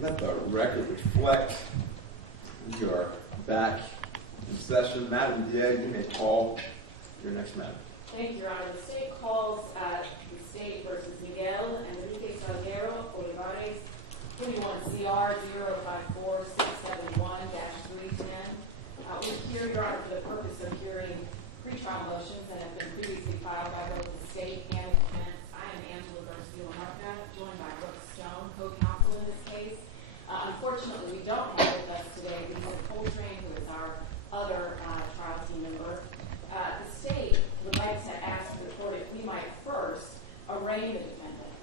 Let the record reflect. We are back in session. Madam DA, you may call your next matter. Thank you, Your Honor. The state calls the state versus Miguel Enrique Salguero-Olivares, 21 CR 054-671-310. We're here, Your Honor, for the purpose of hearing pretrial motions that have been previously filed by both the state and the defense. I am Angela Garcia-Marca, joined by Brooke Stone, co-counsel in this case. Unfortunately, we don't have with us today Lisa Coltrane, who is our other trial team member. The state would like to ask the court if we might first arraign the defendant.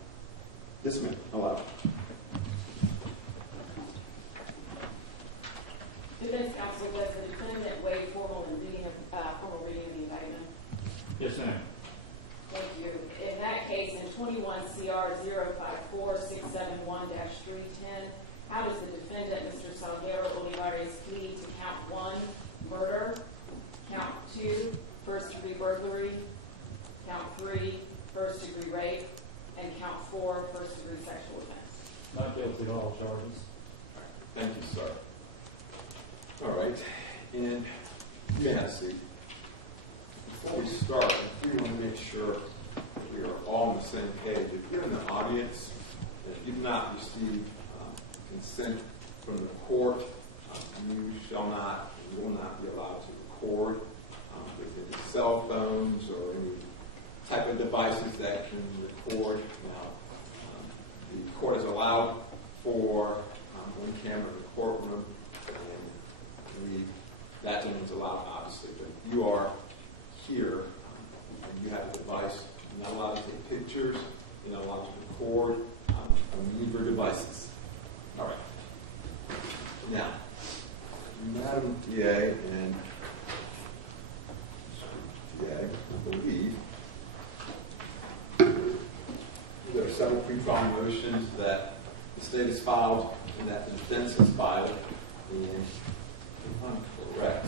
Yes, ma'am. Allow. Defense counsel, does the defendant waive formal reading of the indictment? Yes, ma'am. Thank you. In that case, in 21 CR 054-671-310, how does the defendant, Mr. Salguero-Olivares, plead to count 1, murder, count 2, first-degree burglary, count 3, first-degree rape, and count 4, first-degree sexual offense? Not guilty of all charges. Thank you, sir. All right. And you may have a seat. Before we start, we want to make sure that we are all on the same page. If you're in the audience, and if you've not received consent from the court, you will not be allowed to record with any cell phones or any type of devices that can record. Now, the court has allowed for one camera in the courtroom, and that gentleman's allowed, obviously, but you are here and you have a device. You're not allowed to take pictures. You're not allowed to record on either devices. All right. Now, Madam DA and Mr. DA, I believe there are several pretrial motions that the state has filed and that the defense has filed, and if I'm correct,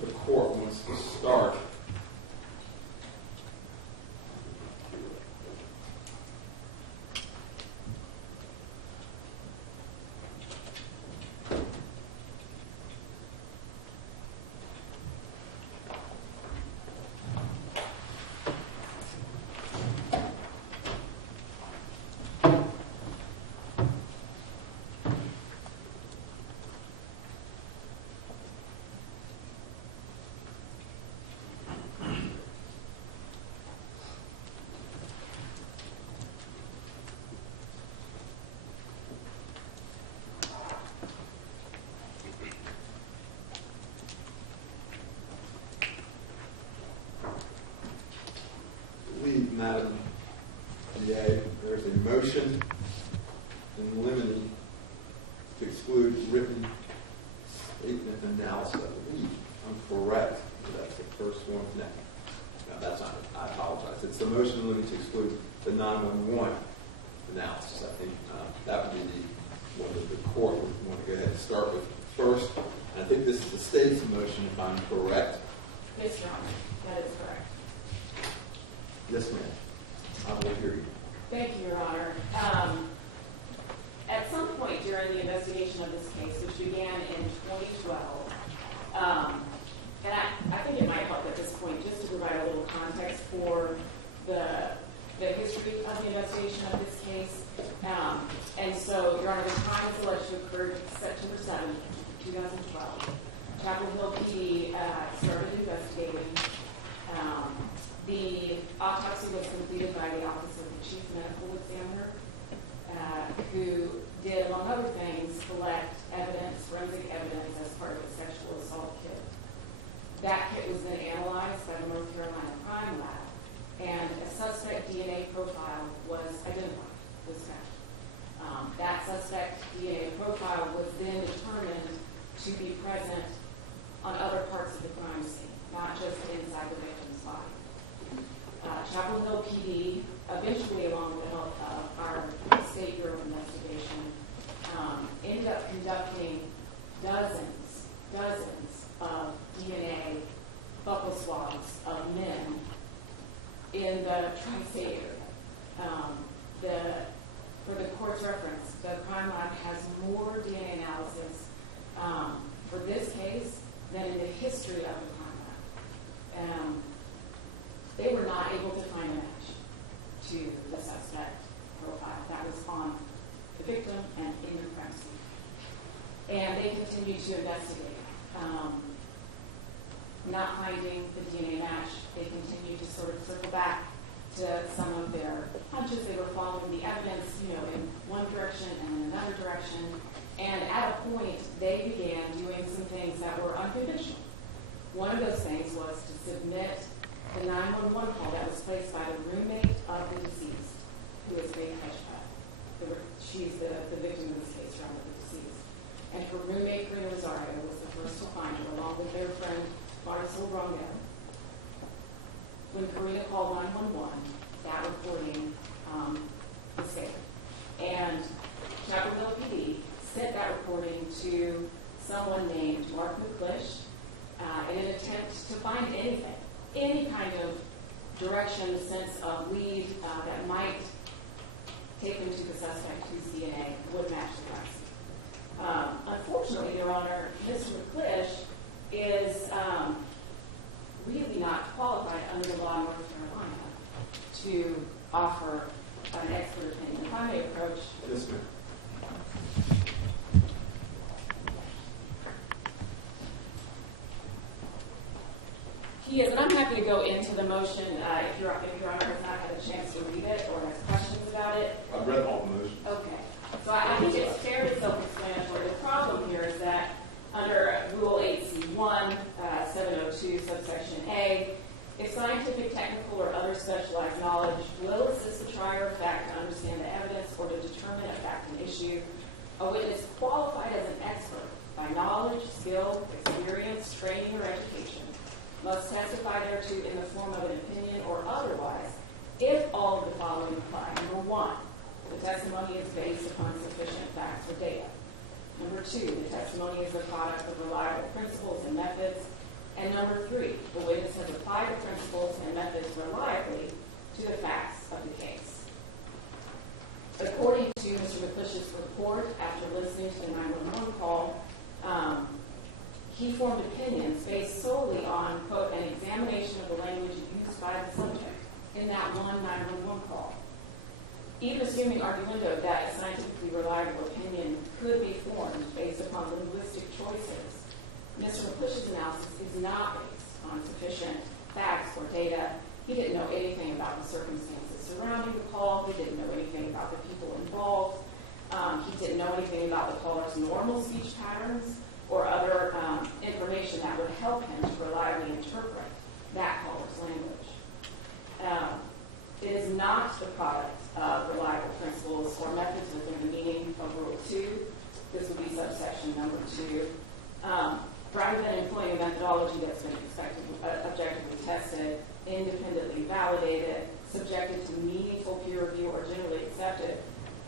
the court wants to start Madam DA, there's a motion in limine to exclude written statement analysis. I believe I'm correct. That's the first one. No, that's not it. I apologize. It's the motion in limine to exclude the 911 analysis. I think that would be the one that the court would want to go ahead and start with first. And I think this is the state's motion, if I'm correct. Yes, Your Honor. That is correct. Yes, ma'am. I will hear you. Thank you, Your Honor. At some point during the investigation of this case, which began in 2012, and I think it might help at this point just to provide a little context for the history of the investigation of this case. And so, Your Honor, the crime is alleged to have occurred September 7th, 2012. Chapel Hill PD started investigating. The autopsy was completed by the Office of the Chief Medical Examiner, who did, among other things, collect evidence, forensic evidence, as part of a sexual assault kit. That kit was then analyzed by the North Carolina Crime Lab, and a suspect DNA profile was identified. That suspect DNA profile was then determined to be present on other parts of the crime scene, not just inside the victim's body. Chapel Hill PD, eventually along with the help of our State Bureau of Investigation, ended up conducting dozens of buccal swabs of men in the tri-state area. For the court's reference, the crime lab has more DNA analysis for this case than in the history of the crime lab. They were not able to find a match to the suspect profile that was on the victim and in the crime scene. And they continued to investigate. Not finding the DNA match, they continued to sort of circle back to some of their hunches. They were following the evidence, in one direction and in another direction. And at a point, they began doing some things that were unconventional. One of those things was to submit the 911 call that was placed by the roommate of the deceased, who is Faith Hedgepeth. She's the victim of this case, rather than the deceased. And her roommate, Karina Rosario, was the first to find her, along with their friend, Marisol Rangel. When Karina called 911, that reporting escaped. And Chapelville PD sent that reporting to someone named Mark McClish in an attempt to find anything, any kind of direction, sense of lead that might take them to the suspect whose DNA would match the crime. Unfortunately, Your Honor, Mr. McClish is really not qualified under the law of North Carolina to offer an expert opinion. If I may approach. Yes, ma'am. He is, and I'm happy to go into the motion if Your Honor has not had a chance to read it or has questions about it. I've read all the motions. Okay. So I think it's fairly self-explanatory. The problem here is that under Rule 8C1, 702, subsection A, if scientific, technical, or other specialized knowledge will assist the trier of fact to understand the evidence or to determine a fact and issue, a witness qualified as an expert by knowledge, skill, experience, training, or education must testify thereto in the form of an opinion or otherwise if all of the following apply. Number one, the testimony is based upon sufficient facts or data. Number two, the testimony is the product of reliable principles and methods. And number three, the witness has applied the principles and methods reliably to the facts of the case. According to Mr. McClish's report, after listening to the 911 call, he formed opinions based solely on, quote, an examination of the language used by the subject in that one 911 call. Even assuming arguendo that a scientifically reliable opinion could be formed based upon linguistic choices, Mr. McClish's analysis is not based on sufficient facts or data. He didn't know anything about the circumstances surrounding the call. He didn't know anything about the people involved. He didn't know anything about the caller's normal speech patterns or other information that would help him to reliably interpret that caller's language. It is not the product of reliable principles or methods within the meaning of Rule 2. This would be subsection number 2. Rather than employing a methodology that's been objectively tested, independently validated, subjected to meaningful peer review, or generally accepted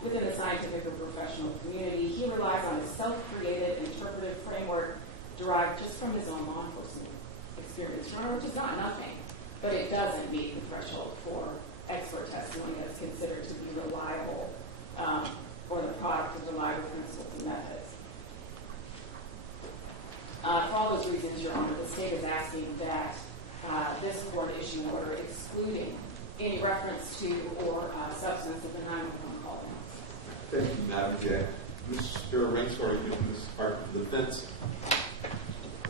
within the scientific or professional community, he relies on a self-created interpretive framework derived just from his own law enforcement experience, which is not nothing, but it doesn't meet the threshold for expert testimony that's considered to be reliable or the product of reliable principles and methods. For all those reasons, Your Honor, the state is asking that this court issue an order excluding any reference to or substance of the 911 call. Thank you, Madam Chair. Mr. Rainsford, are you doing this part of the defense?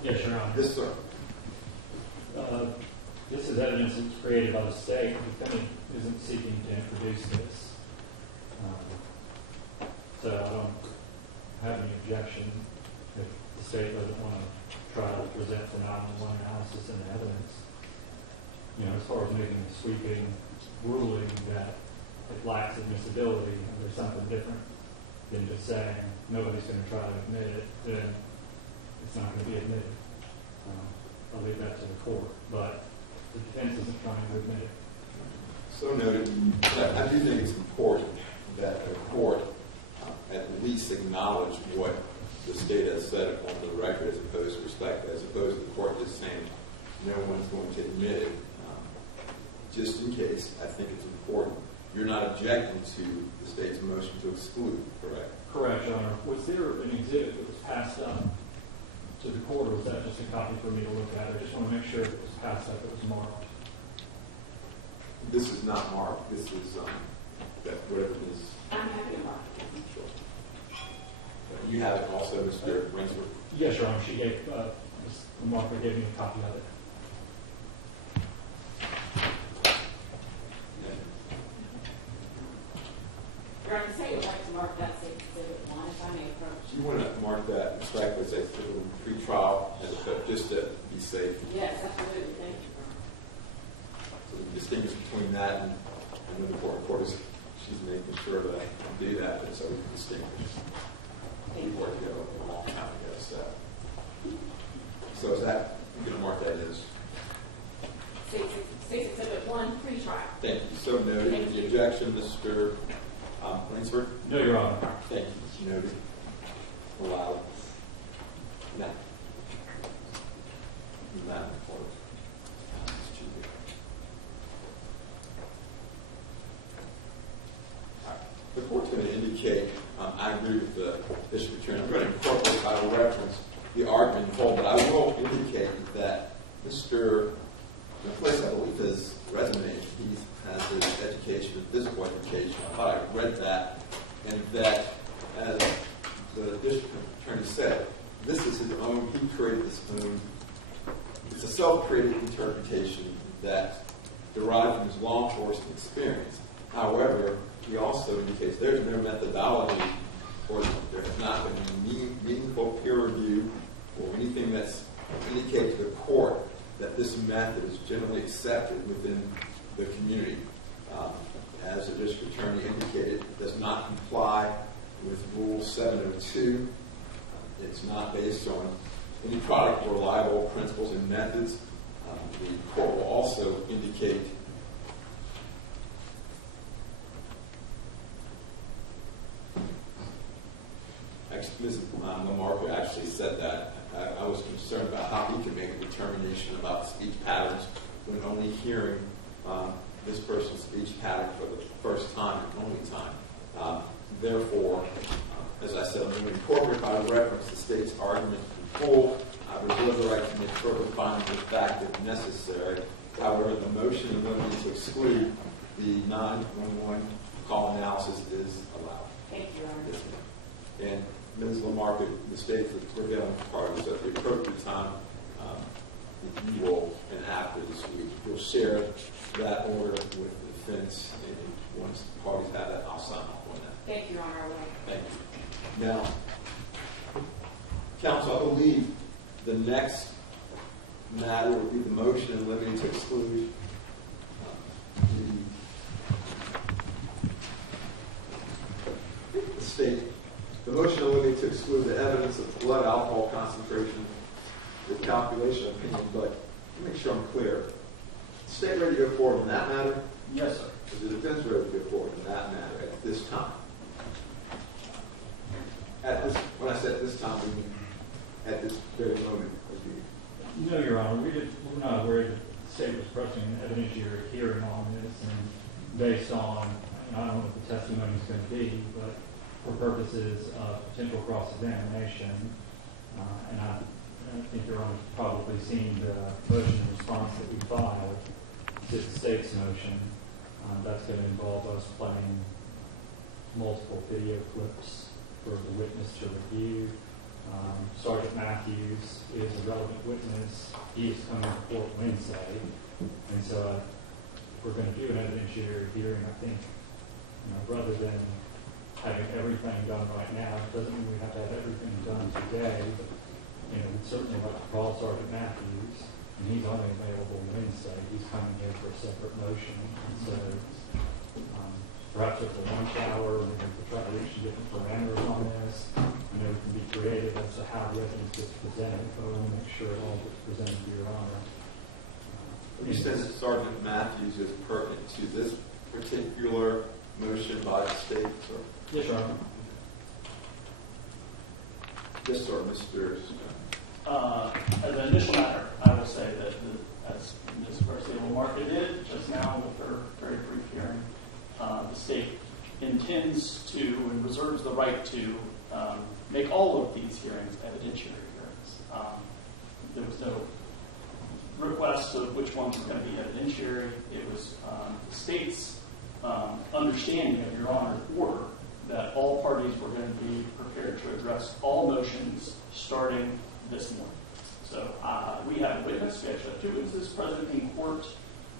Yes, Your Honor. Yes, sir. This is evidence that's created by the state. The defendant isn't seeking to introduce this. So I don't have any objection if the state doesn't want to try to present the 911 analysis and evidence. As far as making a sweeping ruling that it lacks admissibility and there's something different than just saying nobody's going to try to admit it, then it's not going to be admitted. I'll leave that to the court, but the defense isn't trying to admit it. So noted. I do think it's important that the court at least acknowledge what the state has said on the record as opposed to the court just saying no one's going to admit it. Just in case, I think it's important. You're not objecting to the state's motion to exclude, correct? Correct, Your Honor. Was there an exhibit that was passed up to the court, or was that just a copy for me to look at? I just want to make sure if it was passed up, it was marked. This is not marked. This is that whatever it is. I'm happy to mark it. Sure. You have it also, Mr. Rainsford. Yes, Your Honor. She gave, the marker gave me a copy of it. Your Honor, the state would like to mark that state exhibit 1, if I may approach. You want to mark that, respectfully, say, for the pretrial, just to be safe. Yes, absolutely. Thank you. So the distinguish between that and the court is, she's making sure that I can do that, but so we can distinguish. Thank you. Before it go a long time ago, so. So is that, you're going to mark that as? State exhibit 1, pretrial. Thank you. So noted. The objection, Mr. Rainsford? No, Your Honor. Thank you. Noted. Allowed. Now. Madam Clerk. The court's going to indicate, I agree with the district attorney. I'm going to incorporate by reference the argument in whole, but I will indicate that Mr. The place I believe his resume, he has his education, his physical education. I thought I read that, and that, as the district attorney said, this is his own, he created this own, it's a self-created interpretation that derived from his law enforcement experience. However, he also indicates there's no methodology, or there has not been any meaningful peer review or anything that's indicated to the court that this method is generally accepted within the community. As the district attorney indicated, it does not comply with Rule 702. It's not based on any product or reliable principles and methods. The court will also indicate Ms. Lamarca actually said that. I was concerned about how he could make a determination about speech patterns when only hearing this person's speech pattern for the first time and only time. Therefore, as I said, I'm going to incorporate by reference the state's argument in full. I reserve the right to make further findings of fact if necessary. However, the motion in limine to exclude the 911 call analysis is allowed. Thank you, Your Honor. Yes, ma'am. And Ms. Lamarca, the state's prevailing parties at the appropriate time, you will, and after this week, you'll share that order with the defense, and once the parties have that, I'll sign off on that. Thank you, Your Honor. Thank you. Now, counsel, I believe the next matter would be the motion in limine to exclude the state. The motion only to exclude the evidence of blood alcohol concentration, the calculation opinion, but let me make sure I'm clear. Is the state ready to go forward in that matter? Yes, sir. Is the defense ready to go forward in that matter at this time? At this, when I said this time, we mean at this very moment. No, Your Honor. We're not aware that the state was pressing an evidentiary hearing on this, and based on, I don't know what the testimony is going to be, but for purposes of potential cross-examination, and I think Your Honor's probably seen the motion in response that we filed to the state's motion. That's going to involve us playing multiple video clips for the witness to review. Sergeant Matthews is a relevant witness. He is coming to court Wednesday, and so we're going to do an evidentiary hearing. I think, rather than having everything done right now, it doesn't mean we have to have everything done today, but we'd certainly like to call Sergeant Matthews, and he's only available Wednesday. He's coming here for a separate motion, and so perhaps over the lunch hour, we're going to try to reach different parameters on this. We can be creative as to how the evidence gets presented, but I want to make sure it all gets presented to Your Honor. You said that Sergeant Matthews is pertinent to this particular motion by the state, sir? Yes, Your Honor. Yes, sir, Mr. As an initial matter, I will say that intends to and reserves the right to make all of these hearings evidentiary hearings. There was no request of which ones were going to be evidentiary. It was the state's understanding of Your Honor's order that all parties were going to be prepared to address all motions starting this morning. So we have a witness. We actually have two witnesses present in court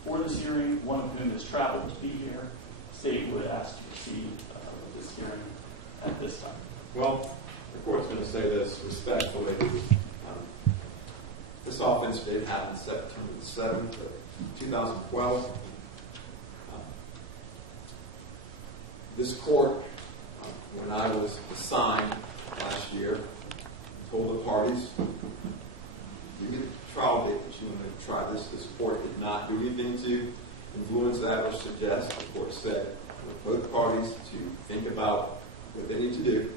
for this hearing, one of whom has traveled to be here. The state would ask to proceed with this hearing at this time. Well, the court's going to say this respectfully. This offense date happened September the 7th of 2012. This court, when I was assigned last year, told the parties, you get the trial date that you want to try this. This court did not do anything to influence that or suggest. The court said for both parties to think about what they need to do.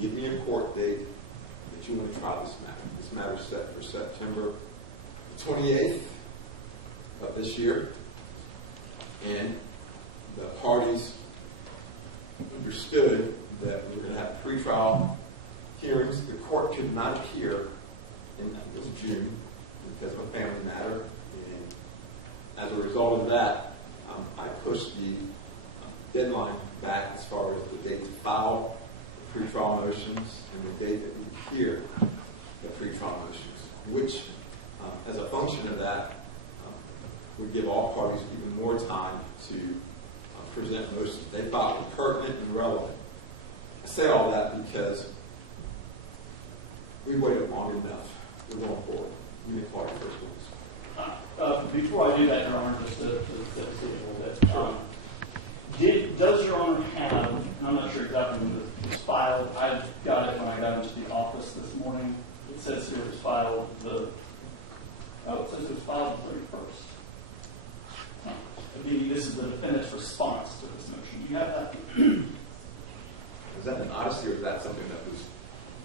Give me a court date that you want to try this matter. This matter is set for September 28th of this year. And the parties understood that we were going to have pretrial hearings. The court could not appear in June because of a family matter. And as a result of that, I pushed the deadline back as far as the date to file the pretrial motions and the date that we hear the pretrial motions, which, as a function of that, would give all parties even more time to present motions they thought were pertinent and relevant. I say all that because we waited long enough. We're going forward. You may call your first witness. Before I do that, Your Honor, just to set the scene a little bit. Does Your Honor have, and I'm not sure exactly when it was filed, I got it when I got into the office this morning. It says here it was filed it says it was filed the 31st. This is the defendant's response to this motion. Do you have that? Was that an odyssey or is that something that was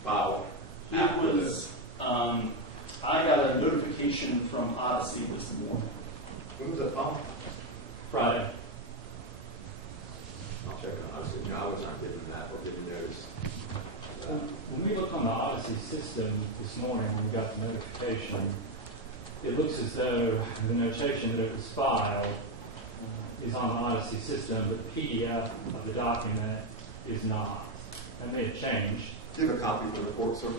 filed? It was, I got a notification from Odyssey this morning. When was it filed? Friday. I'll check it on Odyssey. No, I was not given that or given notice. When we looked on the Odyssey system this morning, when we got the notification, it looks as though the notation that it was filed is on the Odyssey system, but the PDF of the document is not. That may have changed. Do you have a copy for the court, sir?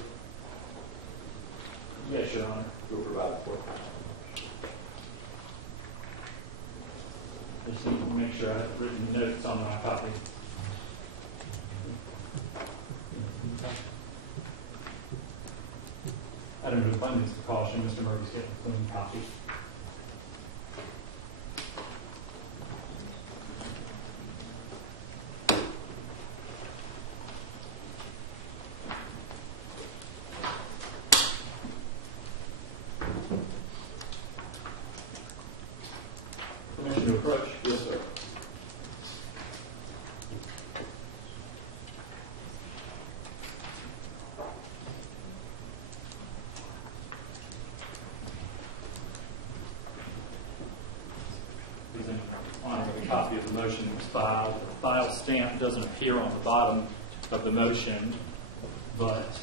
Yes, Your Honor. We'll provide the court. Just need to make sure I have written notes on my copy. Out of an abundance of caution, Mr. Murphy's getting a clean copy. Permission to approach? Yes, sir. He's in honor of a copy of the motion that was filed. The file stamp doesn't appear on the bottom of the motion, but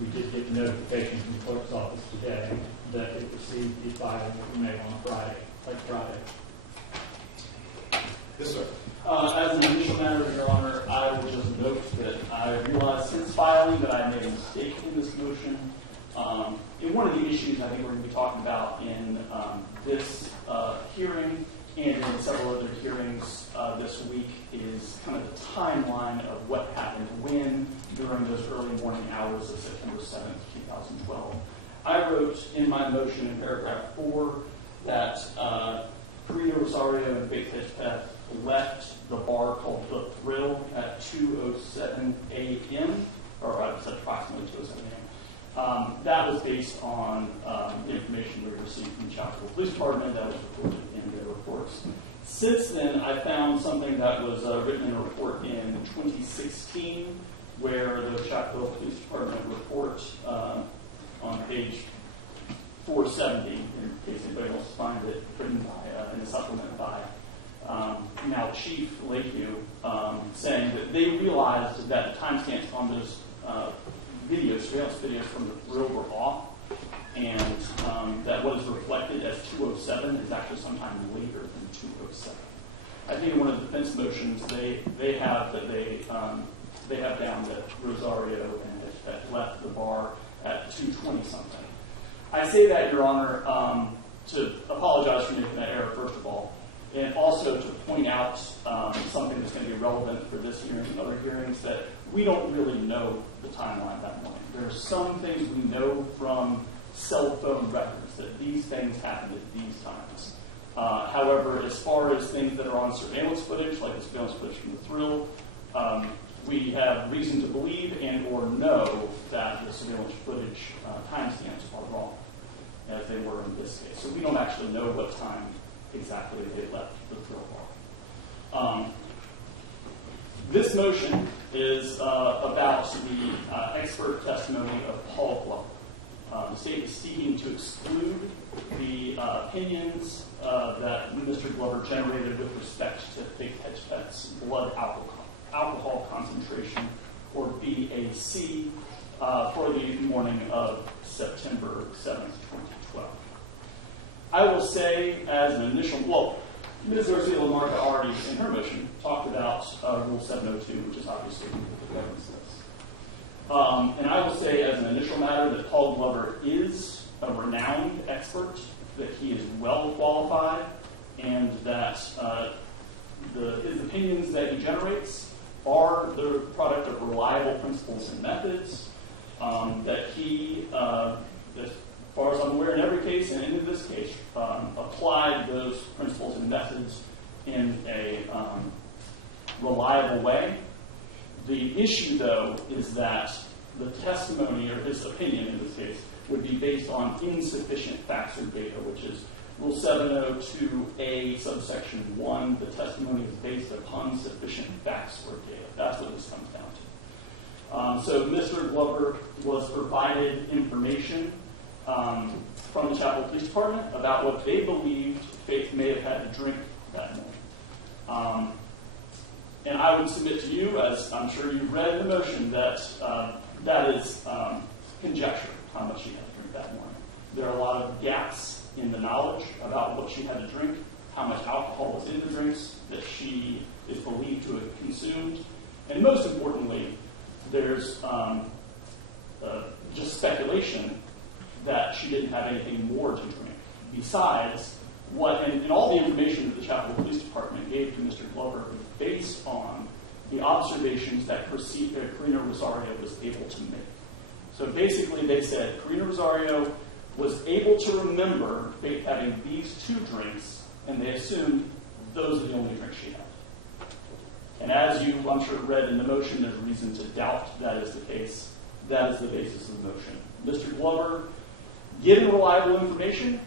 we did get notification from the clerk's office today that it received the filing that we made on Friday, Yes, sir. As an initial matter, Your Honor, I will just note that I realized since filing that I made a mistake in this motion. In one of the issues I think we're going to be talking about in this hearing and in several other hearings this week is kind of the timeline of what happened when during those early morning hours of September 7th, 2012. I wrote in my motion in paragraph 4 that Karina Rosario and Faith Hedgepeth left the bar called The Thrill at 2:07 a.m., or I said approximately 2:07 a.m. That was based on information we received from the Chapel Police Department that was reported in their reports. Since then, I found something that was written in a report in 2016 where the Chapel Police Department report on page 470, in case anybody wants to find it, written by, in a supplement by now Chief Lakeview, saying that they realized that the timestamps on those surveillance videos from the thrill were off, and that what is reflected as 207 is actually sometime later than 207. I think in one of the defense motions they have down that Rosario and had left the bar at 2:20 something. I say that, Your Honor, to apologize for making that error, first of all, and also to point out something that's going to be relevant for this hearing and other hearings, that we don't really know the timeline that morning. There are some things we know from cell phone records, that these things happened at these times. However, as far as things that are on surveillance footage, like the surveillance footage from the thrill, we have reason to believe and or know that the surveillance footage timestamps are wrong, as they were in this case. So we don't actually know what time exactly they left the thrill bar. This motion is about the expert testimony of Paul Glover. The state is seeking to exclude the opinions that Mr. Glover generated with respect to Faith Hedgepeth's blood alcohol concentration, or BAC, for the morning of September 7th, 2012. I will say, as an initial, Ms. Garcia Lamarca already, in her motion, talked about Rule 702, which is obviously what the government says. And I will say, as an initial matter, that Paul Glover is a renowned expert, that he is well qualified, and that his opinions that he generates are the product of reliable principles and methods, that he, as far as I'm aware, in every case, and in this case, applied those principles and methods in a reliable way. The issue, though, is that the testimony, or his opinion in this case, would be based on insufficient facts or data, which is Rule 702A, subsection 1. The testimony is based upon sufficient facts or data. That's what this comes down to. So Mr. Glover was provided information from the Chapel Police Department about what they believed Faith may have had to drink that morning. And I would submit to you, as I'm sure you've read in the motion, that that is conjecture, how much she had to drink that morning. There are a lot of gaps in the knowledge about what she had to drink, how much alcohol was in the drinks that she is believed to have consumed. And most importantly, there's just speculation that she didn't have anything more to drink besides what, and all the information that the Chapel Police Department gave to Mr. Glover was based on the observations that Karina Rosario was able to make. So basically they said Karina Rosario was able to remember Faith having these two drinks, and they assumed those are the only drinks she had. And as you, I'm sure, read in the motion, there's reason to doubt that is the case. That is the basis of the motion. Mr. Glover, given reliable information,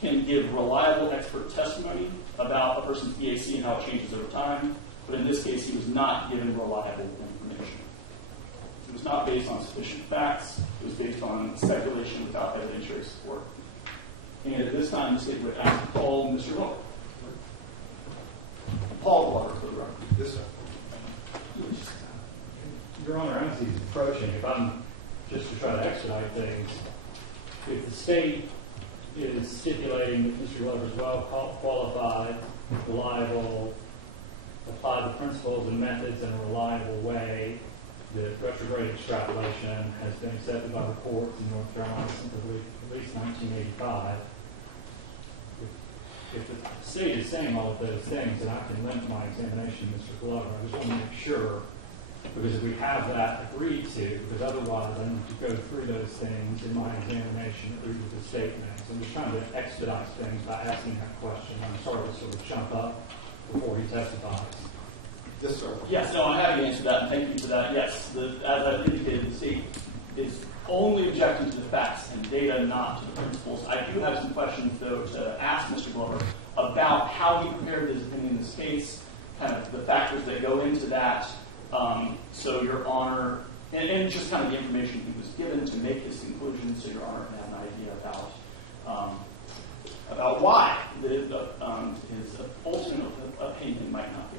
can give reliable expert testimony about a person's EAC and how it changes over time, but in this case, he was not given reliable information. It was not based on sufficient facts. It was based on speculation without evidentiary support. And at this time, the state would ask to call Mr. Glover. Paul Glover, for the record. Yes, sir. Your Honor, as he's approaching, if I'm just to try to expedite things, if the state is stipulating that Mr. Glover is well qualified, reliable, apply the principles and methods in a reliable way, that retrograde extrapolation has been accepted by the courts in North Carolina since at least 1985. If the state is saying all of those things, then I can limit my examination to Mr. Glover. I just want to make sure, because if we have that agreed to, because otherwise I need to go through those things in my examination through the state makes. I'm just trying to expedite things by asking that question. I'm sorry to sort of jump up before he testifies. Yes, sir. Yes, no, I'm happy to answer that, and thank you for that. Yes, as I've indicated, the state is only objecting to the facts and data, not to the principles. I do have some questions, though, to ask Mr. Glover about how he prepared his opinion in this case, kind of the factors that go into that. So, Your Honor, and just kind of the information he was given to make his conclusion, so Your Honor can have an idea about why his ultimate opinion might not be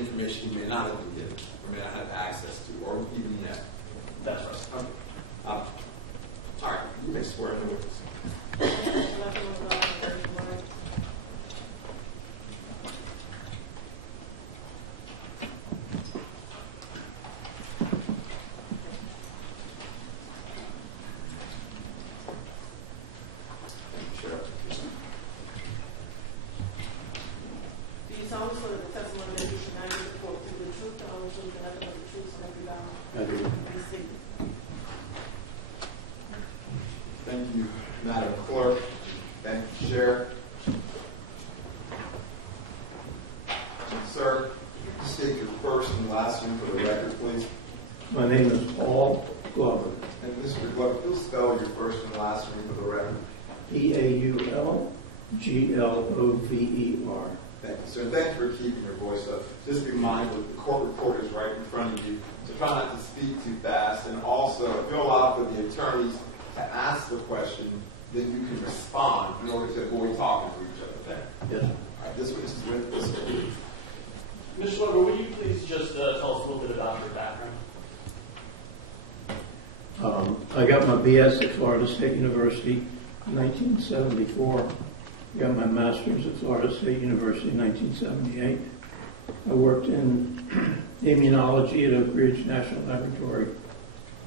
information you may not have been given, or may not have access to, or even know. That's right. Okay. All right, you may swear in the witness. Do you solemnly swear that the testimony that you should now give before to the truth, the only truth, and nothing but the truth, so help you God? I do. Be seated. Thank you, Madam Clerk. Thank you, Sheriff. Sir, state your first and last name for the record, please. My name is Paul Glover, And Mr. Glover, please spell your first and last name for the record. Paulglover. Thank you, sir. Thanks for keeping your voice up. Just be mindful that the court reporter is right in front of you, so try not to speak too fast. And also, if you allow for the attorneys to ask the question, then you can respond in order to avoid talking to each other. Thank you. Yes. All right, this witness is with this witness. Mr. Glover, will you please just tell us a little bit about your background? I got my BS at Florida State University in 1974. Got my master's at Florida State University in 1978. I worked in immunology at Oak Ridge National Laboratory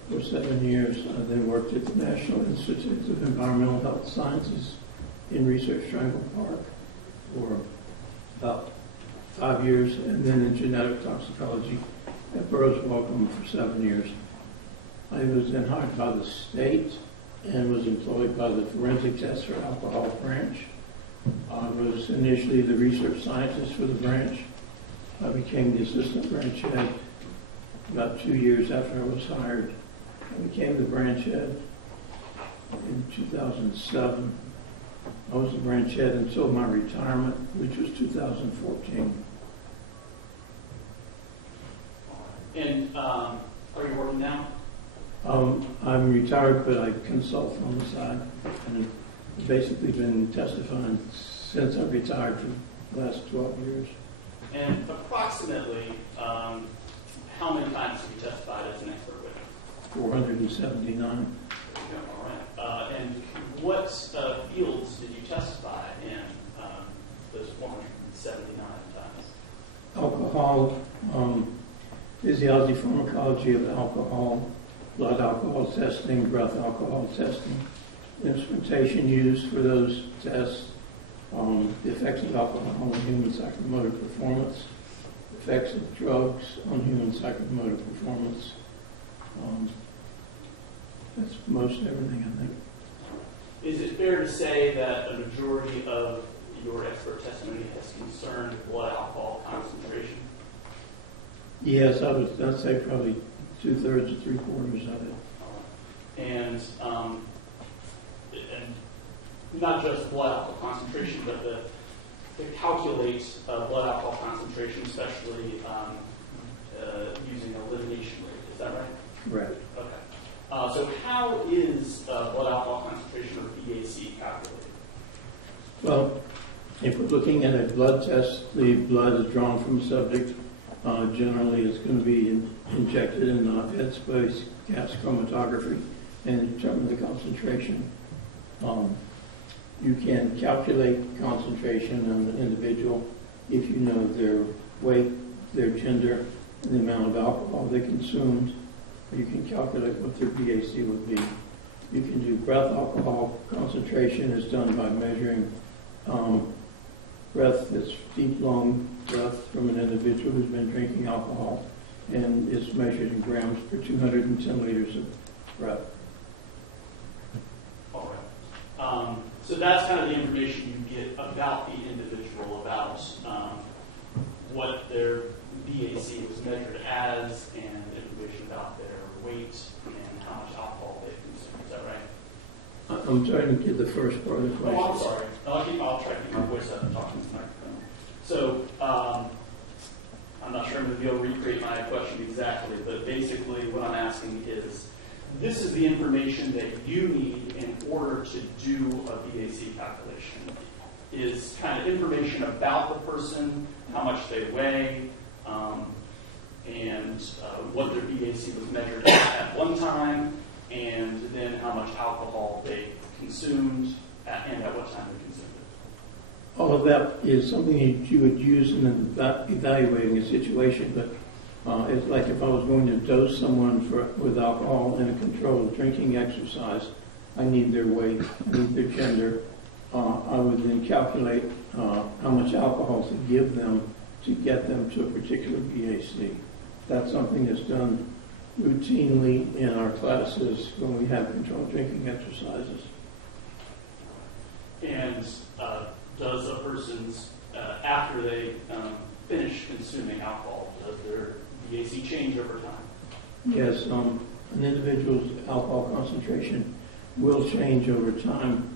for 7 years. I then worked at the National Institute of Environmental Health Sciences in Research Triangle Park for about 5 years, and then in genetic toxicology at Burroughs Wellcome for 7 years. I was then hired by the state and was employed by the forensic test for alcohol branch. I was initially the research scientist for the branch. I became the assistant branch head about 2 years after I was hired. I became the branch head in 2007. I was the branch head until my retirement, which was 2014. And are you working now? I'm retired, but I consult on the side, and I've basically been testifying since I retired for the last 12 years. And approximately, how many times have you testified as an expert witness? 479. All right. And what fields did you testify in those 479 times? Alcohol, physiology, pharmacology of alcohol, blood alcohol testing, breath alcohol testing, instrumentation used for those tests, the effects of alcohol on human psychomotor performance, effects of drugs on human psychomotor performance. That's most everything, I think. Is it fair to say that a majority of your expert testimony has concerned blood alcohol concentration? Yes, I'd say probably 2/3 to 3/4 of it. And not just blood alcohol concentration, but to calculate blood alcohol concentration, especially using elimination rate. Is that right? Right. Okay. So how is blood alcohol concentration, or BAC, calculated? Well, if we're looking at a blood test, the blood is drawn from the subject. Generally, it's going to be injected in headspace gas chromatography and determine the concentration. You can calculate concentration on the individual if you know their weight, their gender, and the amount of alcohol they consumed. You can calculate what their BAC would be. You can do breath alcohol concentration is done by measuring breath that's deep lung breath from an individual who's been drinking alcohol, and it's measured in grams per 210 liters of breath. All right. So that's kind of the information you get about the individual, about what their BAC was measured as, and information about their weight and how much alcohol they consume. Is that right? I'm trying to get the first part of the question. Oh, I'm sorry. I'll try to keep my voice up and talk into the microphone. So, I'm not sure I'm going to be able to recreate my question exactly, but basically what I'm asking is, this is the information that you need in order to do a BAC calculation. Is kind of information about the person, how much they weigh, what their BAC was measured at one time, and then how much alcohol they consumed, and at what time they consumed it. All of that is something that you would use in evaluating a situation, but it's like if I was going to dose someone with alcohol in a controlled drinking exercise, I need their weight, I need their gender. I would then calculate how much alcohol to give them to get them to a particular BAC. That's something that's done routinely in our classes when we have controlled drinking exercises. And does a person's, after they finish consuming alcohol, does their BAC change over time? Yes, an individual's alcohol concentration will change over time.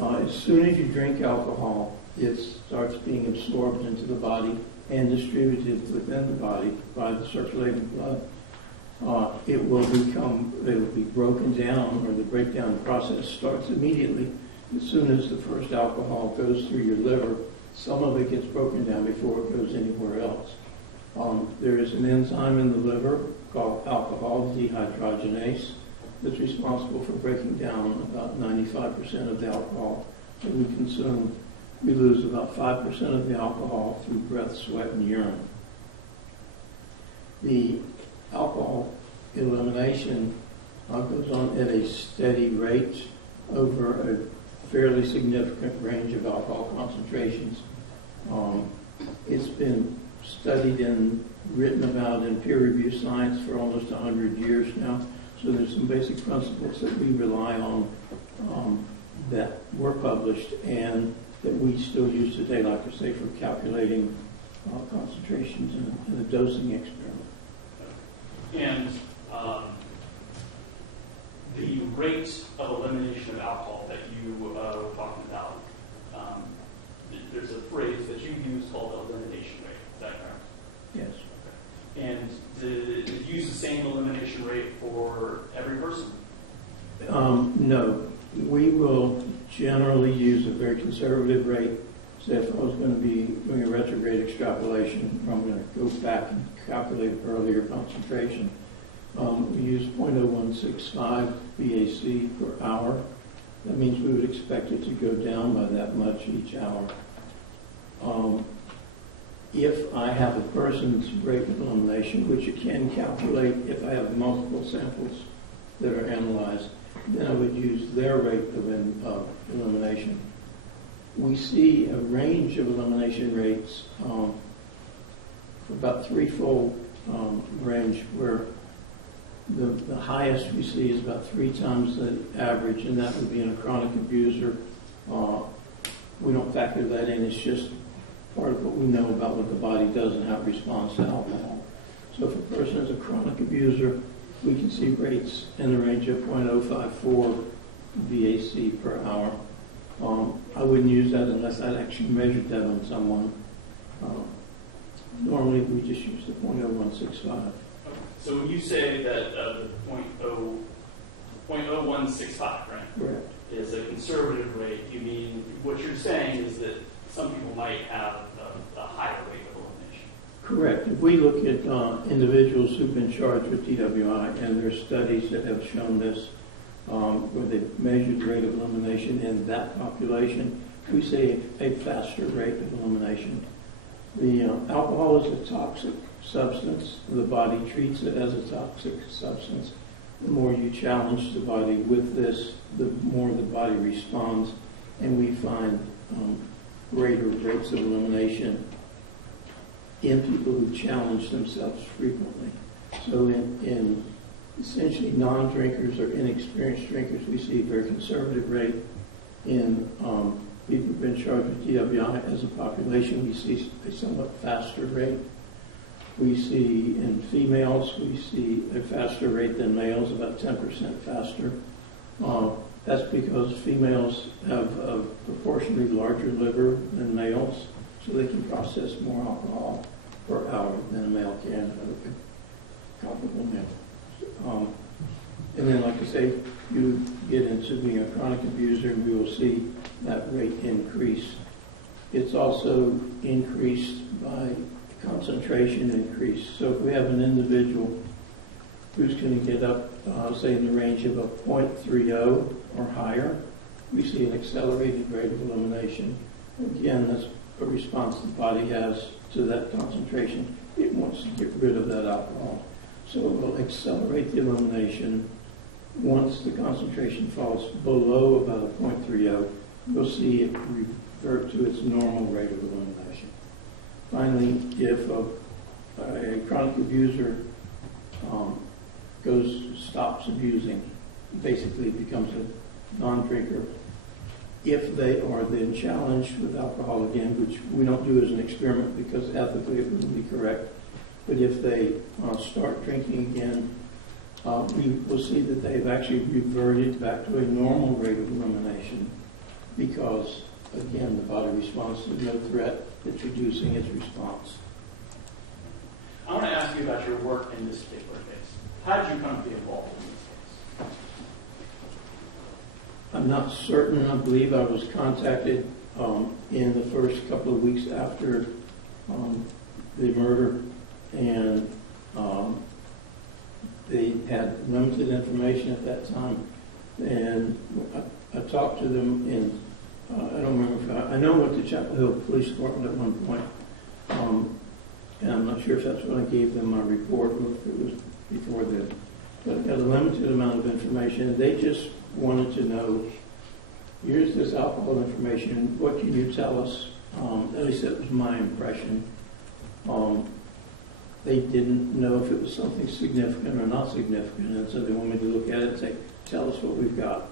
As soon as you drink alcohol, it starts being absorbed into the body and distributed within the body by the circulating blood. It will be broken down, or the breakdown process starts immediately. As soon as the first alcohol goes through your liver, some of it gets broken down before it goes anywhere else. There is an enzyme in the liver called alcohol dehydrogenase that's responsible for breaking down about 95% of the alcohol that we consume. We lose about 5% of the alcohol through breath, sweat, and urine. The alcohol elimination goes on at a steady rate over a fairly significant range of alcohol concentrations. It's been studied and written about in peer-reviewed science for almost 100 years now. So there's some basic principles that we rely on that were published and that we still use today, like I say, for calculating concentrations in a dosing experiment. And the rate of elimination of alcohol that you were talking about, there's a phrase that you use called elimination rate. Is that correct? Yes. Okay. And did you use the same elimination rate for every person? No. We will generally use a very conservative rate. So if I was going to be doing a retrograde extrapolation, I'm going to go back and calculate earlier concentration. We use 0.0165 BAC per hour. That means we would expect it to go down by that much each hour. If I have a person's rate of elimination, which you can calculate if I have multiple samples that are analyzed, then I would use their rate of elimination. We see a range of elimination rates for about threefold range, where the highest we see is about 3 times the average, and that would be in a chronic abuser. We don't factor that in. It's just part of what we know about what the body does and how it responds to alcohol. So if a person is a chronic abuser, we can see rates in the range of 0.054 BAC per hour. I wouldn't use that unless I'd actually measured that on someone. Normally, we just use the 0.0165. So when you say that the 0.0165, right, Correct. is a conservative rate, you mean what you're saying is that some people might have a higher rate of elimination? Correct. If we look at individuals who've been charged with DWI, and there's studies that have shown this, where they've measured the rate of elimination in that population, we see a faster rate of elimination. The alcohol is a toxic substance. The body treats it as a toxic substance. The more you challenge the body with this, the more the body responds, and we find greater rates of elimination in people who challenge themselves frequently. So in essentially non-drinkers or inexperienced drinkers, we see a very conservative rate. In people who've been charged with DWI as a population, we see a somewhat faster rate. We see in females, we see a faster rate than males, about 10% faster. That's because females have a proportionally larger liver than males, so they can process more alcohol per hour than a male can, a comparable male. And then, like I say, you get into being a chronic abuser, and we will see that rate increase. It's also increased by concentration increase. So if we have an individual who's going to get up, say, in the range of a .30 or higher, we see an accelerated rate of elimination. Again, that's a response the body has to that concentration. It wants to get rid of that alcohol. So it will accelerate the elimination. Once the concentration falls below about a .30, you'll see it revert to its normal rate of elimination. Finally, if a chronic abuser stops abusing, basically becomes a non-drinker, if they are then challenged with alcohol again, which we don't do as an experiment because ethically it wouldn't be correct, but if they start drinking again, we will see that they've actually reverted back to a normal rate of elimination because, again, the body responds to no threat. It's reducing its response. I want to ask you about your work in this particular case. How did you come to be involved in this case? I'm not certain. I believe I was contacted in the first couple of weeks after the murder, and they had limited information at that time. And I talked to them, and I don't remember if I know I went to Chapel Hill Police Department at one point, and I'm not sure if that's when I gave them my report or if it was before then. But I got a limited amount of information, and they just wanted to know, here's this alcohol information, what can you tell us? At least that was my impression. They didn't know if it was something significant or not significant, and so they wanted me to look at it and say, tell us what we've got.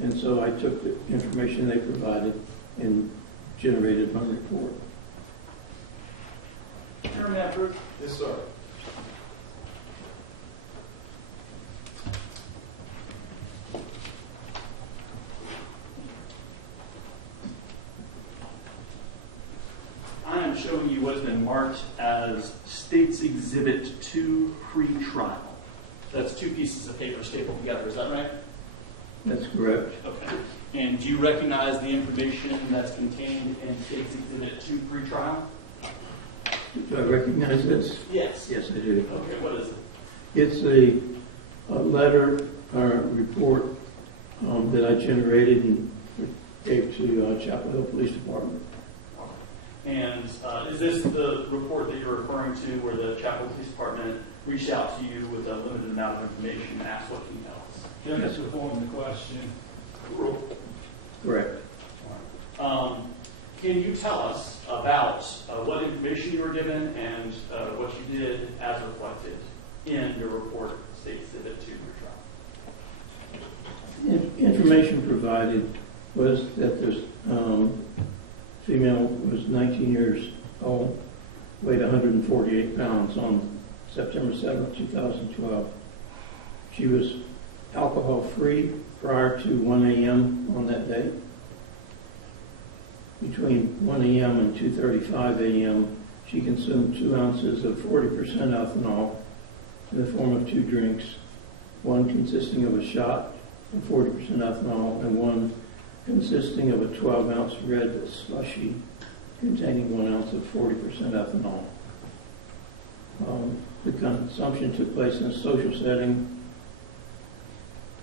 And so I took the information they provided and generated my report. Chairman Edwards? Yes, sir. I am showing you what has been marked as State's Exhibit 2 pre-trial. That's two pieces of paper stapled together, is that right? That's correct. Okay. And do you recognize the information that's contained in State's Exhibit 2 pre-trial? Do I recognize this? Yes. Yes, I do. Okay, what is it? It's a letter or report that I generated and gave to Chapel Hill Police Department. And is this the report that you're referring to where the Chapel Police Department reached out to you with a limited amount of information and asked what can you tell us? Judge, reform the question. Correct. Can you tell us about what information you were given and what you did as reflected in your report, State Exhibit 2 trial? Information provided was that this female was 19 years old, weighed 148 pounds on September 7th, 2012. She was alcohol-free prior to 1 a.m. on that day. Between 1 a.m. and 2:35 a.m., she consumed 2 ounces of 40% ethanol in the form of 2 drinks, one consisting of a shot of 40% ethanol and one consisting of a 12-ounce red slushy containing 1 ounce of 40% ethanol. The consumption took place in a social setting.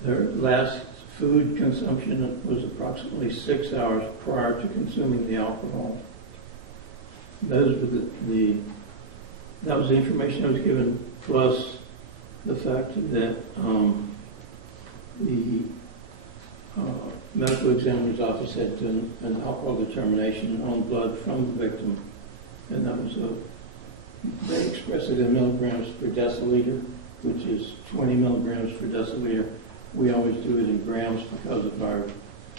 Their last food consumption was approximately 6 hours prior to consuming the alcohol. Those were that was the information I was given, plus the fact that the medical examiner's office had done an alcohol determination on blood from the victim, and that was they expressed it in milligrams per deciliter, which is 20 milligrams per deciliter. We always do it in grams because of our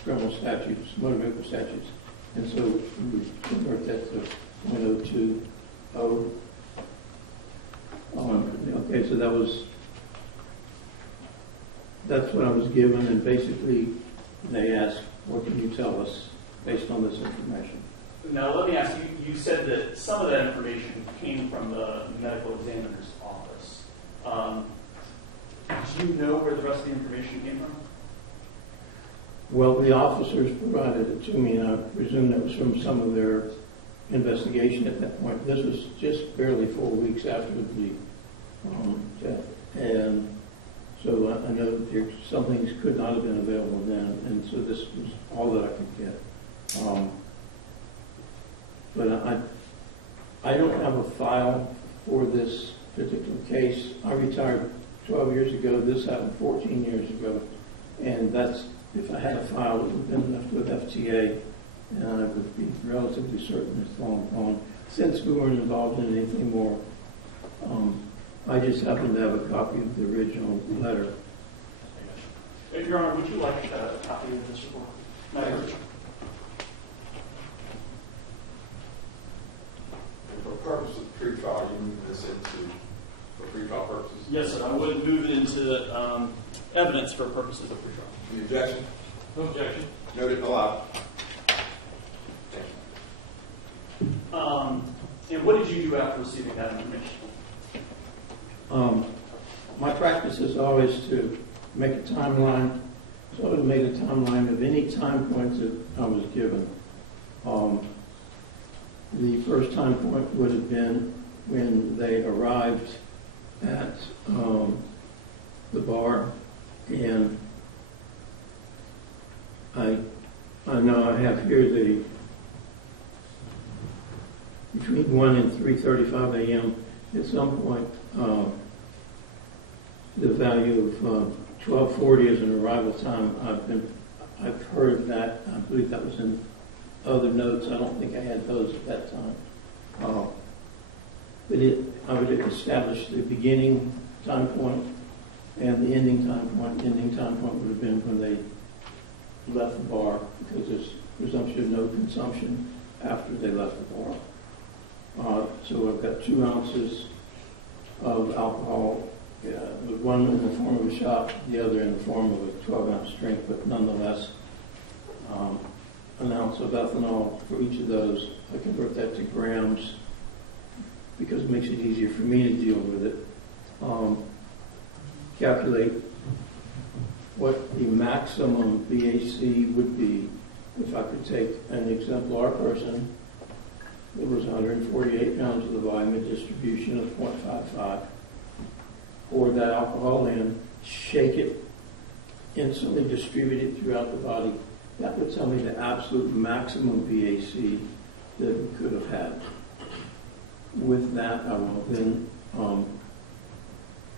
criminal statutes, motor vehicle statutes, and so we convert that to 0.020. Okay, so that's what I was given, and basically they asked, what can you tell us based on this information? Now, let me ask you, you said that some of that information came from the medical examiner's office. Do you know where the rest of the information came from? Well, the officers provided it to me, and I presume that was from some of their investigation at that point. This was just barely 4 weeks after the death. And so I know that some things could not have been available then, and so this was all that I could get. But I don't have a file for this particular case. I retired 12 years ago. This happened 14 years ago. And that's, if I had a file, it would have been left with FTA, and I would be relatively certain it's long gone. Since we weren't involved in anything more, I just happen to have a copy of the original letter. Your Honor, would you like a copy of this report? And for purpose of pretrial, you move this into, for pretrial purposes? Yes, sir. I would move it into evidence for purposes of pretrial. Any objection? No objection. Noted and allowed. Thank you. And what did you do after receiving that information? My practice is always to make a timeline. So I would make a timeline of any time points that I was given. The first time point would have been when they arrived at the bar, and I know I have here between 1 and 3:35 a.m. At some point, the value of 12:40 as an arrival time. I've heard that. I believe that was in other notes. I don't think I had those at that time. But I would establish the beginning time point and the ending time point. The ending time point would have been when they left the bar, because there's presumption of no consumption after they left the bar. So I've got 2 ounces of alcohol, one in the form of a shot, the other in the form of a 12-ounce drink, but nonetheless, an ounce of ethanol for each of those. I convert that to grams because it makes it easier for me to deal with it. Calculate what the maximum BAC would be if I could take an exemplar person. There was 148 pounds of the volume, a distribution of 0.55. Pour that alcohol in, shake it, instantly distribute it throughout the body. That would tell me the absolute maximum BAC that we could have had. With that, I will then,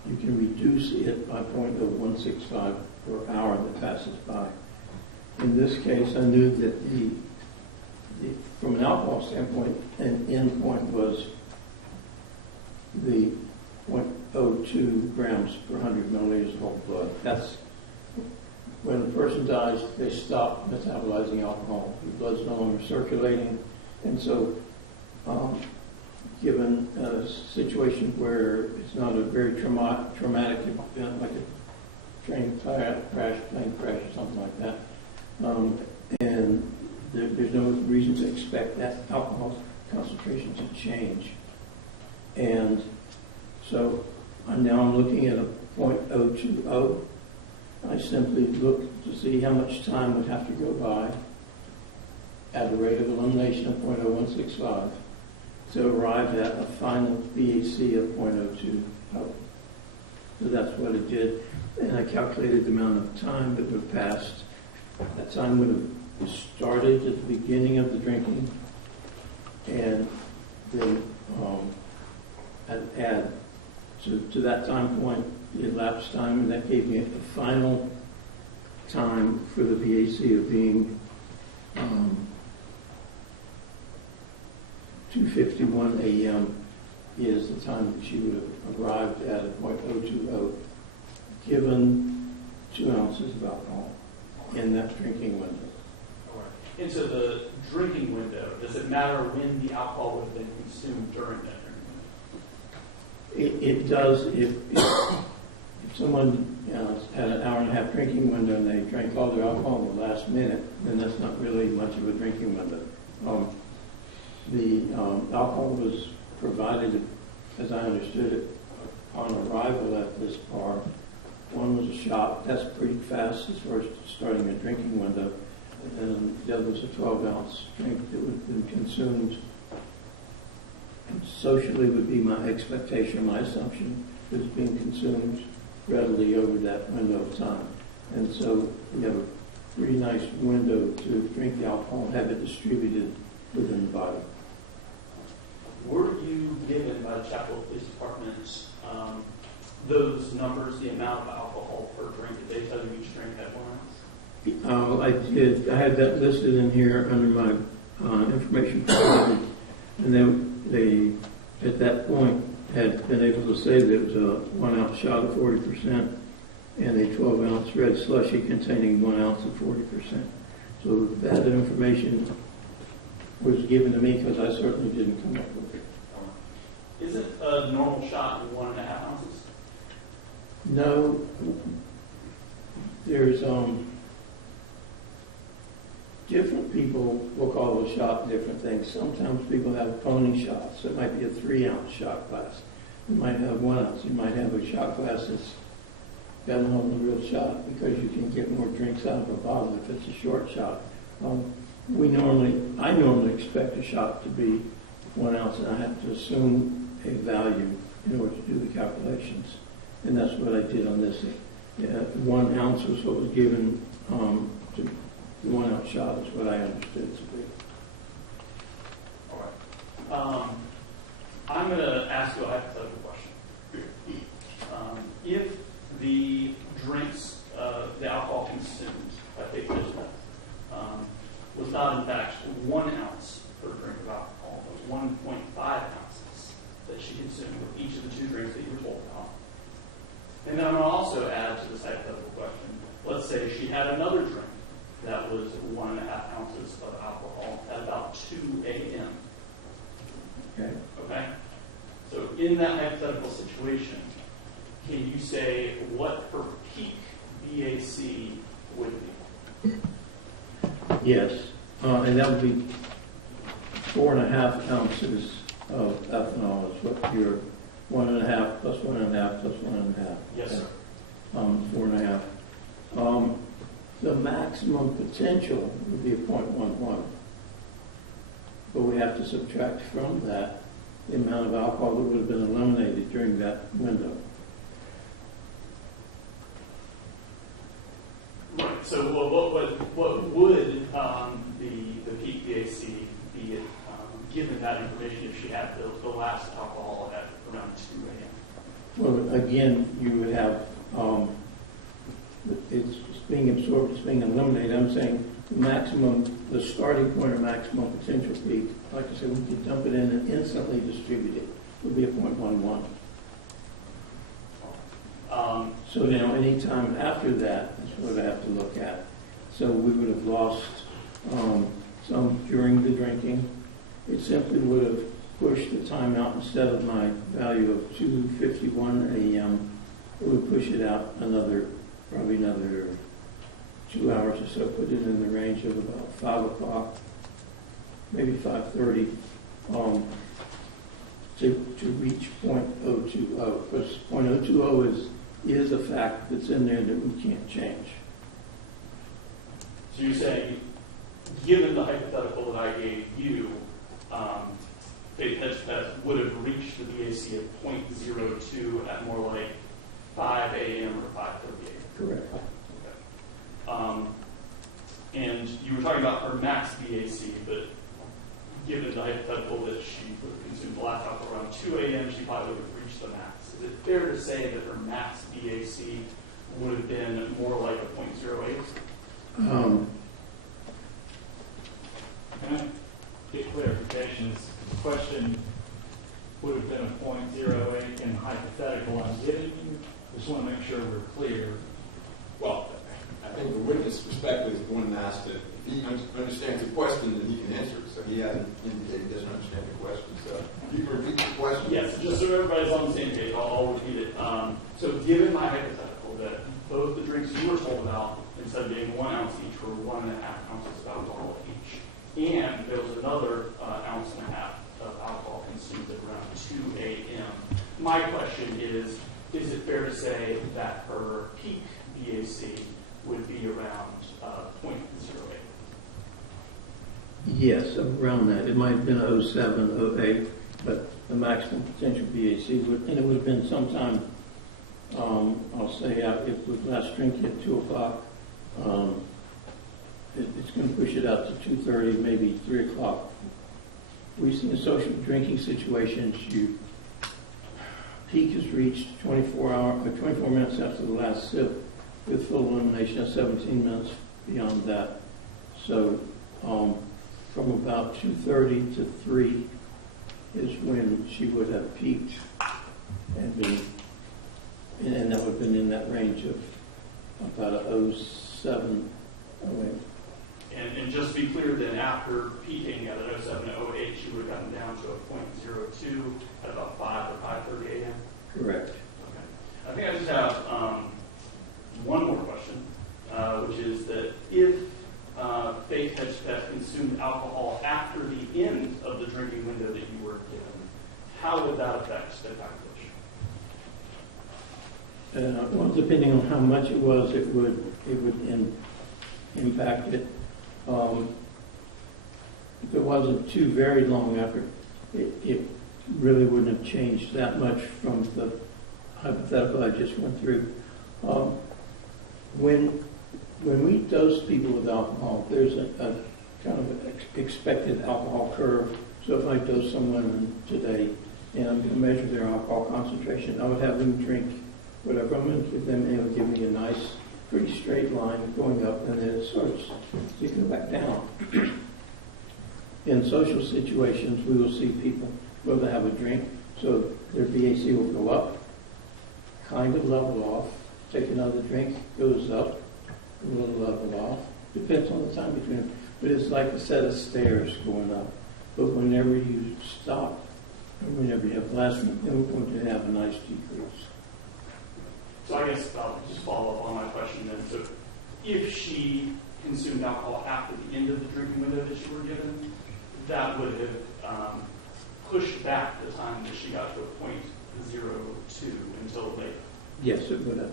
you can reduce it by 0.0165 per hour that passes by. In this case, I knew that from an alcohol standpoint, an end point was the 0.02 grams per 100 milliliters of whole blood. That's when a person dies, they stop metabolizing alcohol. The blood's no longer circulating. And so, given a situation where it's not a very traumatic event, like a train crash, plane crash, or something like that, and there's no reason to expect that alcohol concentration to change. And so now I'm looking at a 0.020. I simply look to see how much time would have to go by at a rate of elimination of 0.0165 to arrive at a final BAC of 0.020. So that's what it did. And I calculated the amount of time that would have passed. That time would have started at the beginning of the drinking, and then I'd add to that time point the elapsed time, and that gave me a final time for the BAC of being 2:51 a.m. is the time that she would have arrived at a 0.020, given 2 ounces of alcohol in that drinking window. And so the drinking window, does it matter when the alcohol would have been consumed during that drinking window? It does if someone had an hour and a half drinking window and they drank all their alcohol in the last minute, then that's not really much of a drinking window. The alcohol was provided, as I understood it, on arrival at this bar. One was a shot. That's pretty fast as far as starting a drinking window. And then the other was a 12-ounce drink that would have been consumed. And socially would be my expectation, my assumption, was being consumed readily over that window of time. And so you have a pretty nice window to drink the alcohol and have it distributed within the body. Were you given by the Chapel Police Department those numbers, the amount of alcohol per drink? Did they tell you each drink had 1 ounce? I did. I had that listed in here under my information provided. And then they, at that point, had been able to say that it was a 1 ounce shot of 40% and a 12 ounce red slushy containing 1 ounce of 40%. So that information was given to me because I certainly didn't come up with it. Isn't a normal shot 1.5 ounces? No, there's different people will call a shot different things. Sometimes people have pony shots. It might be a 3 ounce shot glass. You might have 1 ounce. You might have a shot glass that's got a real shot because you can get more drinks out of a bottle if it's a short shot. I normally expect a shot to be 1 ounce, and I have to assume a value in order to do the calculations. And that's what I did on this. 1 ounce was what was given to the 1 ounce shot is what I understood it to be. All right. I'm going to ask you a hypothetical question. If the drinks, the alcohol consumed by Faith Hedgepeth was not in fact 1 ounce per drink of alcohol, it was 1.5 ounces that she consumed with each of the 2 drinks that you were told about. And then I'm going to also add to this hypothetical question, let's say she had another drink that was 1.5 ounces of alcohol at about 2 a.m. Okay? So in that hypothetical situation, can you say what her peak BAC would be? Yes, and that would be 4.5 ounces of ethanol is what your 1.5 plus 1.5 plus 1.5. Yes, sir. 4.5. The maximum potential would be a 0.11. But we have to subtract from that the amount of alcohol that would have been eliminated during that window. Right. So what would the peak BAC be given that information if she had the last alcohol at around 2 a.m.? Well, again, you would have it's being absorbed, it's being eliminated. I'm saying the starting point or maximum potential peak, like I said, we could dump it in and instantly distribute it, would be a 0.11. So now any time after that is what I have to look at. So we would have lost some during the drinking. It simply would have pushed the time out instead of my value of 2:51 a.m. It would push it out probably another 2 hours or so, put it in the range of about 5 o'clock, maybe 5:30, to reach 0.020, because 0.020 is a fact that's in there that we can't change. So you're saying, given the hypothetical that I gave you, Faith Hedgepeth would have reached the BAC of 0.02 at more like 5 a.m. or 5:30 a.m. Correct. Okay. And you were talking about her max BAC, but given the hypothetical that she would have consumed the last alcohol around 2 a.m., she probably would have reached the max. Is it fair to say that her max BAC would have been more like a 0.08? Can I get clarifications? The question would have been a 0.08 in the hypothetical I'm giving you. Just want to make sure we're clear. Well, I think the witness perspective is the one that asked it. If he understands the question, then he can answer it. So he hasn't indicated he doesn't understand the question. So if you can repeat the question. Yes, just so everybody's on the same page, I'll repeat it. So given my hypothetical that both the drinks you were told about, instead of being 1 ounce each, were 1.5 ounces of alcohol each, and there was another 1.5 ounces of alcohol consumed at around 2 a.m., my question is it fair to say that her peak BAC would be around 0.08? Yes, around that. It might have been 07, 08, but the maximum potential BAC would, and it would have been sometime I'll say if the last drink at 2 o'clock, it's going to push it out to 2:30, maybe 3 o'clock. We've seen social drinking situations, peak is reached 24 minutes after the last sip with full elimination of 17 minutes beyond that. So from about 2:30 to 3 is when she would have peaked and that would have been in that range of about a 07, 08. And just to be clear, then after peaking at an 07 to 08, she would have gotten down to a .02 at about 5 or 5:30 a.m.? Correct. Okay. I think I just have one more question, which is that if Faith Hedgepeth consumed alcohol after the end of the drinking window that you were given, how would that affect the calculation? Well, depending on how much it was, it would impact it. If it wasn't too very long after, it really wouldn't have changed that much from the hypothetical I just went through. When we dose people with alcohol, there's a kind of expected alcohol curve. So if I dose someone today and I'm going to measure their alcohol concentration, I would have them drink whatever I'm going to give them, and it would give me a nice, pretty straight line going up, and then it starts sticking back down. In social situations, we will see people go to have a drink, so their BAC will go up, kind of level off, take another drink, goes up, a little level off. Depends on the time between them. But it's like a set of stairs going up. But whenever you stop, or whenever you have less, then we're going to have a nice decrease. So I guess I'll just follow up on my question then. So if she consumed alcohol after the end of the drinking window that you were given, that would have pushed back the time that she got to a .02 until later. Yes, it would have.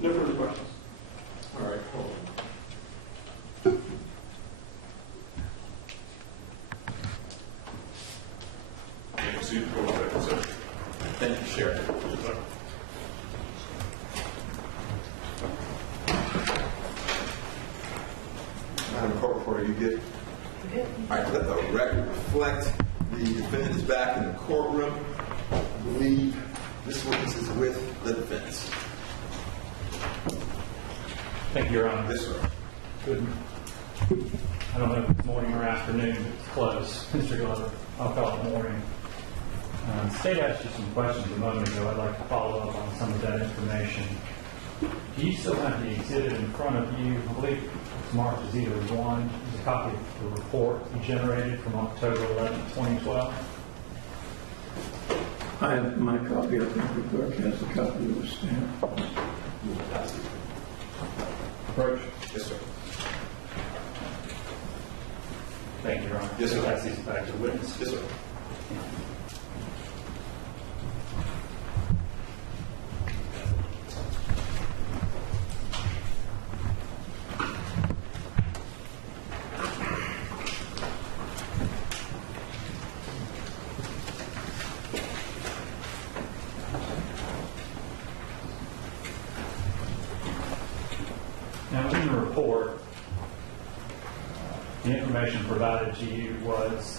No further questions. All right, hold on. Thank you, Sheriff. Madam Court, before you get, all right, let the record reflect the defendant is back in the courtroom. I believe this witness is with the defense. Thank you, Your Honor. Yes, sir. Good. I don't know if it's morning or afternoon, but it's close. Mr. Glover, I'll call it morning. The state asked you some questions a moment ago. I'd like to follow up on some of that information. Do you still have the exhibit in front of you? I believe it's marked as either one. It's a copy of the report you generated from October 11, 2012. I have my copy. I think the clerk has a copy of the stamp. Approach. Yes, sir. Thank you, Your Honor. Yes, sir. Pass these back to the witness. Yes, sir. Now, in the report, the information provided to you was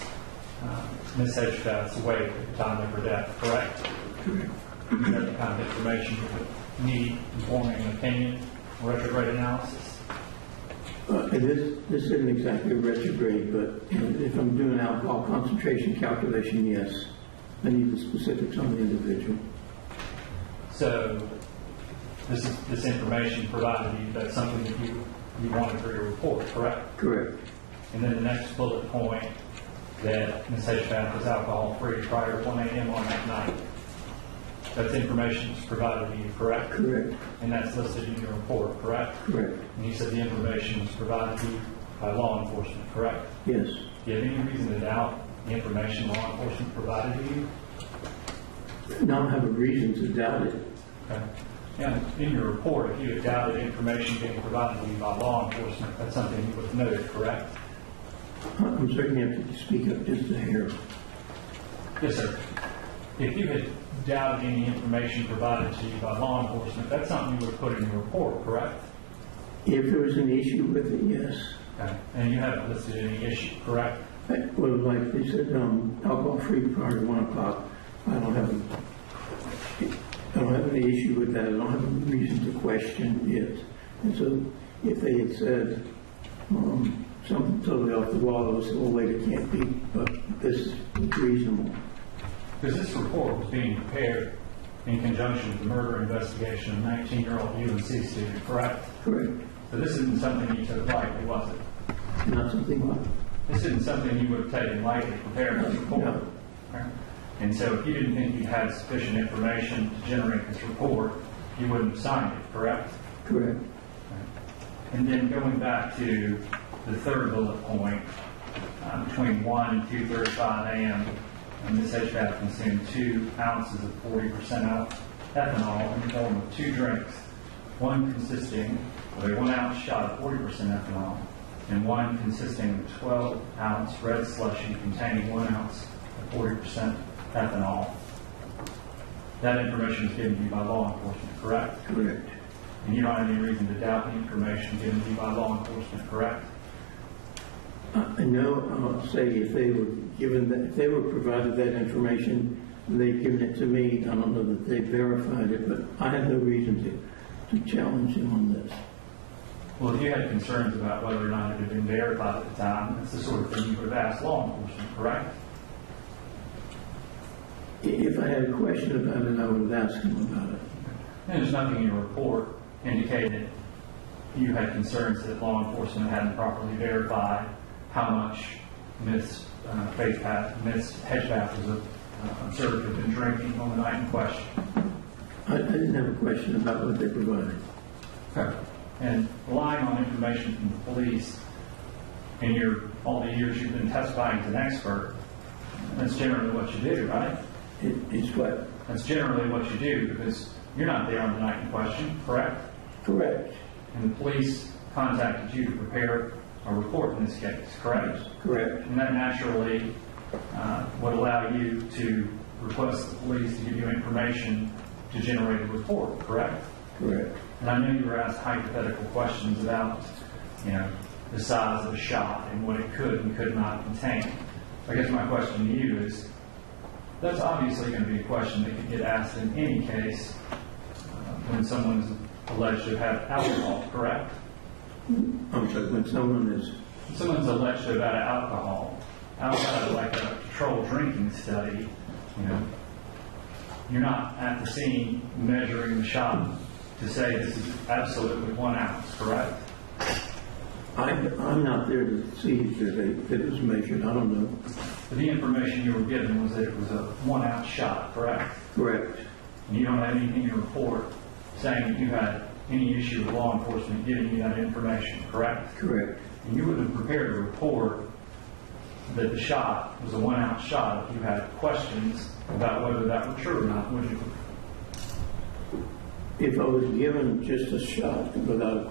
Ms. Hedgepeth's weight at the time of her death, correct? Is that the kind of information you would need informing an opinion or retrograde analysis? This isn't exactly retrograde, but if I'm doing alcohol concentration calculation, yes, I need the specifics on the individual. So this information provided you, that's something that you wanted for your report, correct? Correct. And then the next bullet point, that Ms. Hedgepeth was alcohol-free prior to 1 a.m. on that night. That's information that's provided to you, correct? Correct. And that's listed in your report, correct? Correct. And you said the information was provided to you by law enforcement, correct? Yes. Do you have any reason to doubt the information law enforcement provided to you? I don't have a reason to doubt it. Okay. And in your report, if you had doubted information being provided to you by law enforcement, that's something you would have noted, correct? I'm certainly have to speak up just a hair. Yes, sir. if you had doubted any information provided to you by law enforcement, that's something you would put in your report, correct? If there was an issue with it, yes. Okay. And you haven't listed any issue, correct? Well, like they said, alcohol-free prior to 1 o'clock, I don't have any issue with that. I don't have a reason to question it. And so if they had said something totally off the wall, I would say, well, wait, it can't be, but this is reasonable. Because this report was being prepared in conjunction with the murder investigation of a 19-year-old UNC student, correct? Correct. So this isn't something you took lightly, was it? Not something like This isn't something you would have taken lightly preparing this report. No. Right? And so if you didn't think you had sufficient information to generate this report, you wouldn't have signed it, correct? correct. And then going back to the third bullet point, between 1 and 2:35 a.m., Ms. Hedgepeth consumed 2 ounces of 40% ethanol in the form of 2 drinks, one consisting of a 1-ounce shot of 40% ethanol and one consisting of a 12-ounce red slushy containing 1 ounce of 40% ethanol. That information was given to you by law enforcement, correct? Correct. And you don't have any reason to doubt the information given to you by law enforcement, correct? I know, I'll say if they were given that, if they were provided that information, they've given it to me. I don't know that they verified it, but I have no reason to challenge them on this. Well, if you had concerns about whether or not it had been verified at the time, that's the sort of thing you would have asked law enforcement, correct? If I had a question about it, I would have asked them about it. And there's nothing in your report indicating that you had concerns that law enforcement hadn't properly verified how much Ms. Hedgepeth was observed to have been drinking on the night in question. I didn't have a question about what they provided. Okay. And relying on information from the police in all the years you've been testifying as an expert, that's generally what you do, right? It's what? That's generally what you do because you're not there on the night in question, correct? Correct. And the police contacted you to prepare a report in this case, correct? Correct. And that naturally would allow you to request the police to give you information to generate a report, correct? Correct. And I know you were asked hypothetical questions about, the size of a shot and what it could and could not contain. I guess my question to you is, that's obviously going to be a question that could get asked in any case when someone is alleged to have alcohol, correct? I'm sorry, when someone's alleged to have had alcohol, outside of like a controlled drinking study, you're not at the scene measuring the shot to say this is absolutely 1 ounce, correct? I'm not there to see if it was measured. I don't know. But the information you were given was that it was a 1 ounce shot, correct? Correct. And you don't have anything in your report saying that you had any issue with law enforcement giving you that information, correct? Correct. And you wouldn't have prepared a report that the shot was a 1 ounce shot if you had questions about whether that were true or not, would you? If I was given just a shot without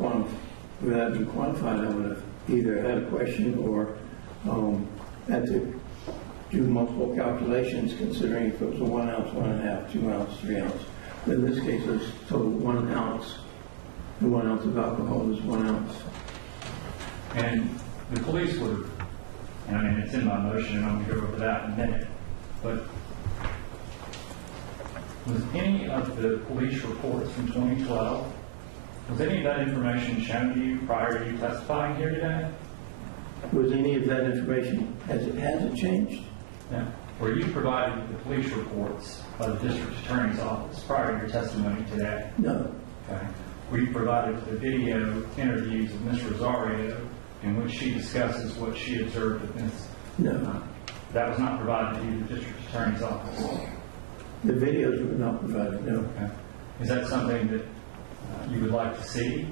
being quantified, I would have either had a question or had to do multiple calculations considering if it was a 1 ounce, 1.5, 2 ounce, 3 ounce. But in this case, it's total 1 ounce. The 1 ounce of alcohol is 1 ounce. And the police would have, and I mean, it's in my motion, and I'm going to go over that in a minute, but was any of the police reports from 2012, was any of that information shown to you prior to you testifying here today? Was any of that information, has it changed? Yeah. Were you provided with the police reports by the district attorney's office prior to your testimony today? No. Okay. Were you provided with the video interviews of Ms. Rosario in which she discusses what she observed of Ms. No. That was not provided to you, the district attorney's office? The videos were not provided, no. Okay. Is that something that you would like to see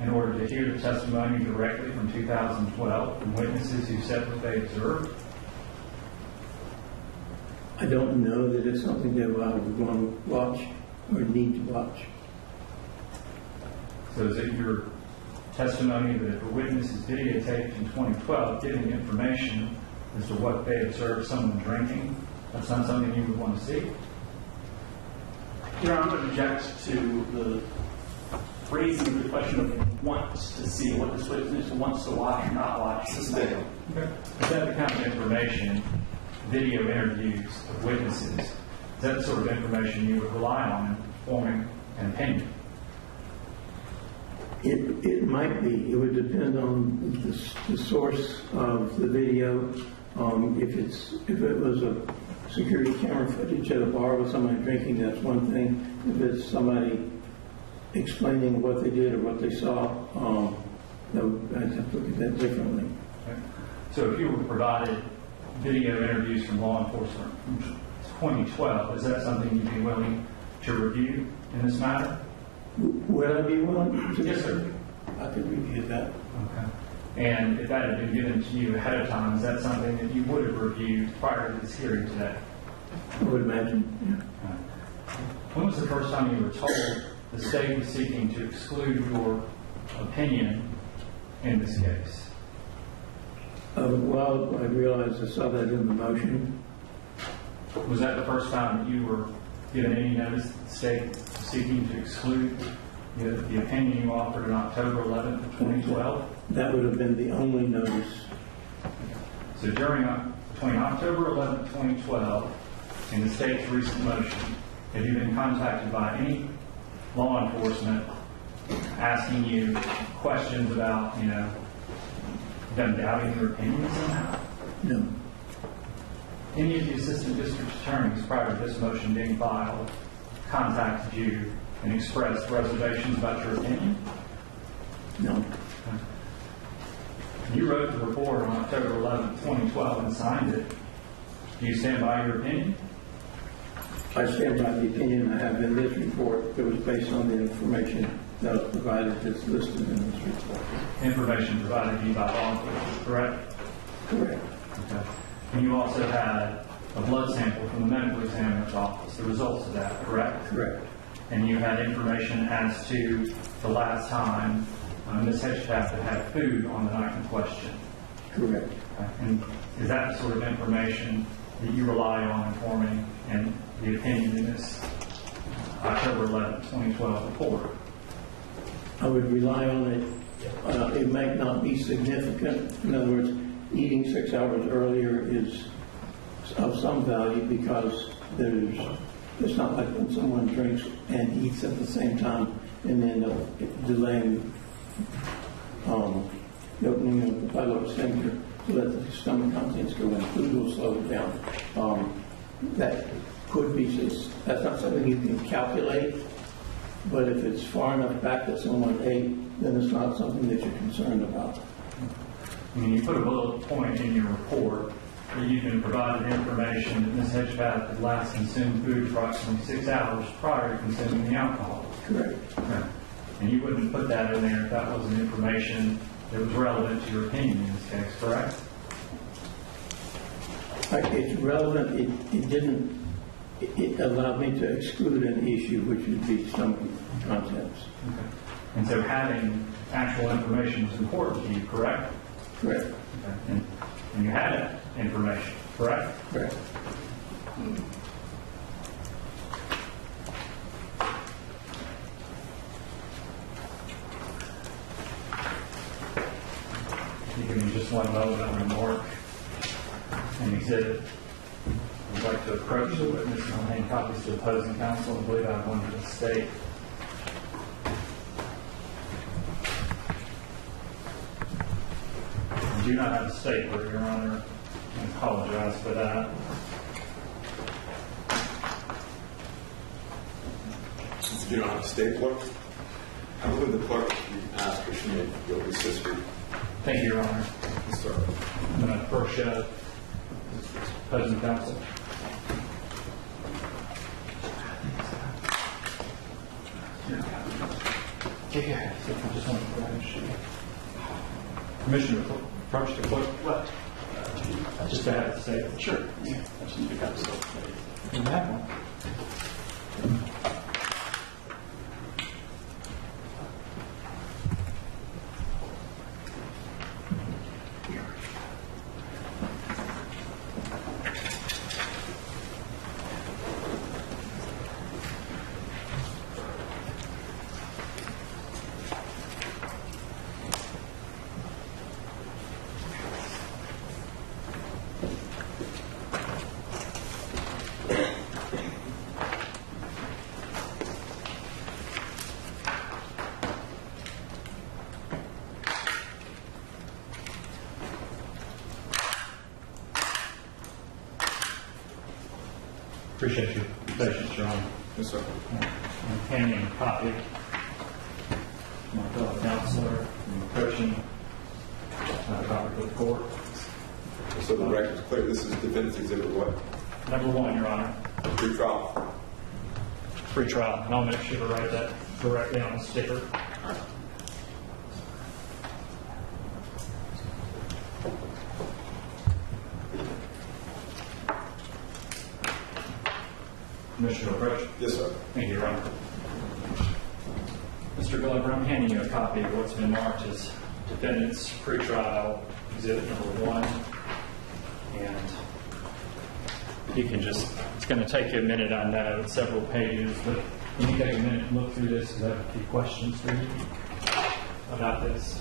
in order to hear the testimony directly from 2012 from witnesses who said what they observed? I don't know that it's something that I would want to watch or need to watch. So is it your testimony that if a witness is videotaped in 2012 giving information as to what they observed someone drinking, That's not something you would want to see? Your Honor, I'm going to object to the phrasing of the question of wants to see, what this witness wants to watch or not watch. Sustain. Okay. Is that the kind of information, video interviews of witnesses, is that the sort of information you would rely on in forming an opinion? It might be. It would depend on the source of the video. If it was a security camera footage at a bar with somebody drinking, that's one thing. If it's somebody explaining what they did or what they saw, I'd have to look at that differently. Okay. So if you were provided video interviews from law enforcement from 2012, is that something you'd be willing to review in this matter? Would I be willing to? Yes, sir. I could review that. Okay. And if that had been given to you ahead of time, is that something that you would have reviewed prior to this hearing today? I would imagine, yeah. When was the first time you were told the state was seeking to exclude your opinion in this case? Well, I realized I saw that in the motion. Was that the first time that you were given any notice that the state was seeking to exclude the opinion you offered on October 11th of 2012? That would have been the only notice. So between October 11th, 2012 and the state's recent motion, have you been contacted by any law enforcement asking you questions about, them doubting your opinion somehow? No. Any of the assistant district attorneys prior to this motion being filed contacted you and expressed reservations about your opinion? No. You wrote the report on October 11th, 2012 and signed it. Do you stand by your opinion? I stand by the opinion I have in this report that was based on the information that was provided that's listed in this report. Information provided to you by law enforcement, correct? Correct. Okay. And you also had a blood sample from the medical examiner's office, the results of that, correct? Correct. And you had information as to the last time Ms. Hedgepeth had food on the night in question. Correct. Okay. And is that the sort of information that you rely on in forming and the opinion in this October 11, 2012 report? I would rely on it. It might not be significant. In other words, eating 6 hours earlier is of some value because it's not like when someone drinks and eats at the same time and then delaying the opening of the pyloric sphincter so that the stomach contents go in. Food will slow it down. That could be that's not something you can calculate, but if it's far enough back that someone ate, then it's not something that you're concerned about. I mean, you put a bullet point in your report that you've been provided information that Ms. Hedgepeth had last consumed food approximately 6 hours prior to consuming the alcohol. Correct. Okay. And you wouldn't put that in there if that wasn't information that was relevant to your opinion in this case, correct? It's relevant. It allowed me to exclude an issue, which would be some contents. Okay. And so having actual information was important to you, correct? Correct. Okay. And you had that information, correct? Correct. You give me just one moment on remark and exhibit. I'd like to approach the witness and I'll hand copies to the opposing counsel. I believe I have one for the state. I do not have a stapler, Your Honor. I apologize for that. You don't have a stapler? I believe the clerk asked if she made Gilby's history. Thank you, Your Honor. Yes, sir. I'm going to first show opposing counsel. Yeah, I just want to Commissioner, approach the clerk. What? Just to have to say it. Sure. Yeah. I just need to cut this off. You have one. Appreciate your patience, Your Honor. Yes, sir. I'm handing a copy to my fellow counselor and approaching copy for the court. So the record is clear. This is defendant's exhibit what? Number 1, Your Honor. Pretrial. Pretrial. And I'll make sure to write that directly on the sticker. Commissioner Approach. Yes, sir. Thank you, Your Honor. Mr. Glover, I'm handing you a copy of what's been marked as defendant's pretrial exhibit number 1. And you can just, it's going to take you a minute, I know, it's several pages, but can you take a minute and look through this because I have a few questions for you about this.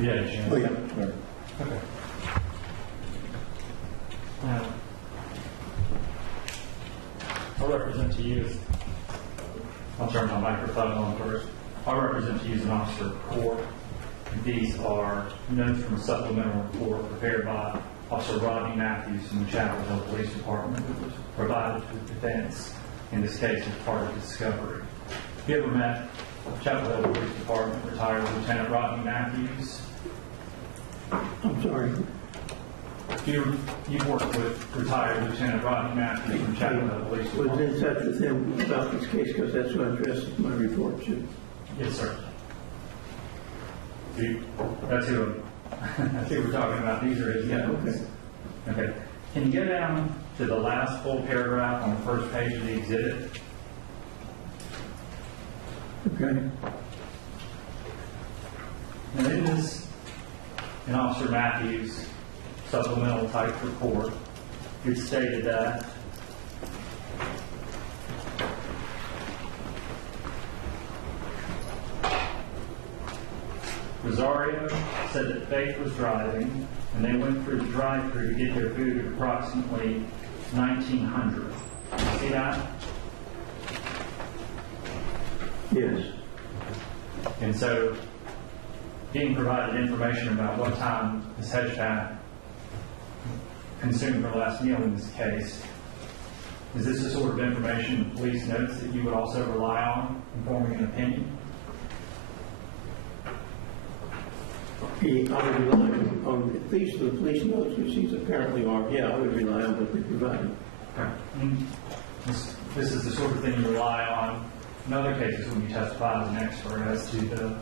Yeah, Jim. Oh, yeah, sure. Okay. Now, I'll represent to you, I'll turn my microphone on first. I'll represent to you as an officer of court. These are notes from a supplemental report prepared by Officer Rodney Matthews from the Chapel Hill Police Department that was provided to the defense in this case as part of discovery. Have you ever met Chapel Hill Police Department retired Lieutenant Rodney Matthews? I'm sorry. You've worked with retired Lieutenant Rodney Matthews from Chapel Hill Police Was Department. in touch with him about this case because that's what addresses my report to. Yes, sir. That's who we're talking about. These are his notes. Okay. Can you go down to the last full paragraph on the first page of the exhibit? Okay. Now, in this, in Officer Matthews' supplemental type report, it stated that Rosario said that Faith was driving, and they went through the drive-thru to get their food at approximately 1900. You see that? Yes. And so, being provided information about what time Ms. Hedgepeth consumed her last meal in this case, is this the sort of information the police notes that you would also rely on in forming an opinion? I would rely on at least the police notes, which these apparently are. Yeah, I would rely on what they provided. Okay. This is the sort of thing you rely on in other cases when you testify as an expert as to the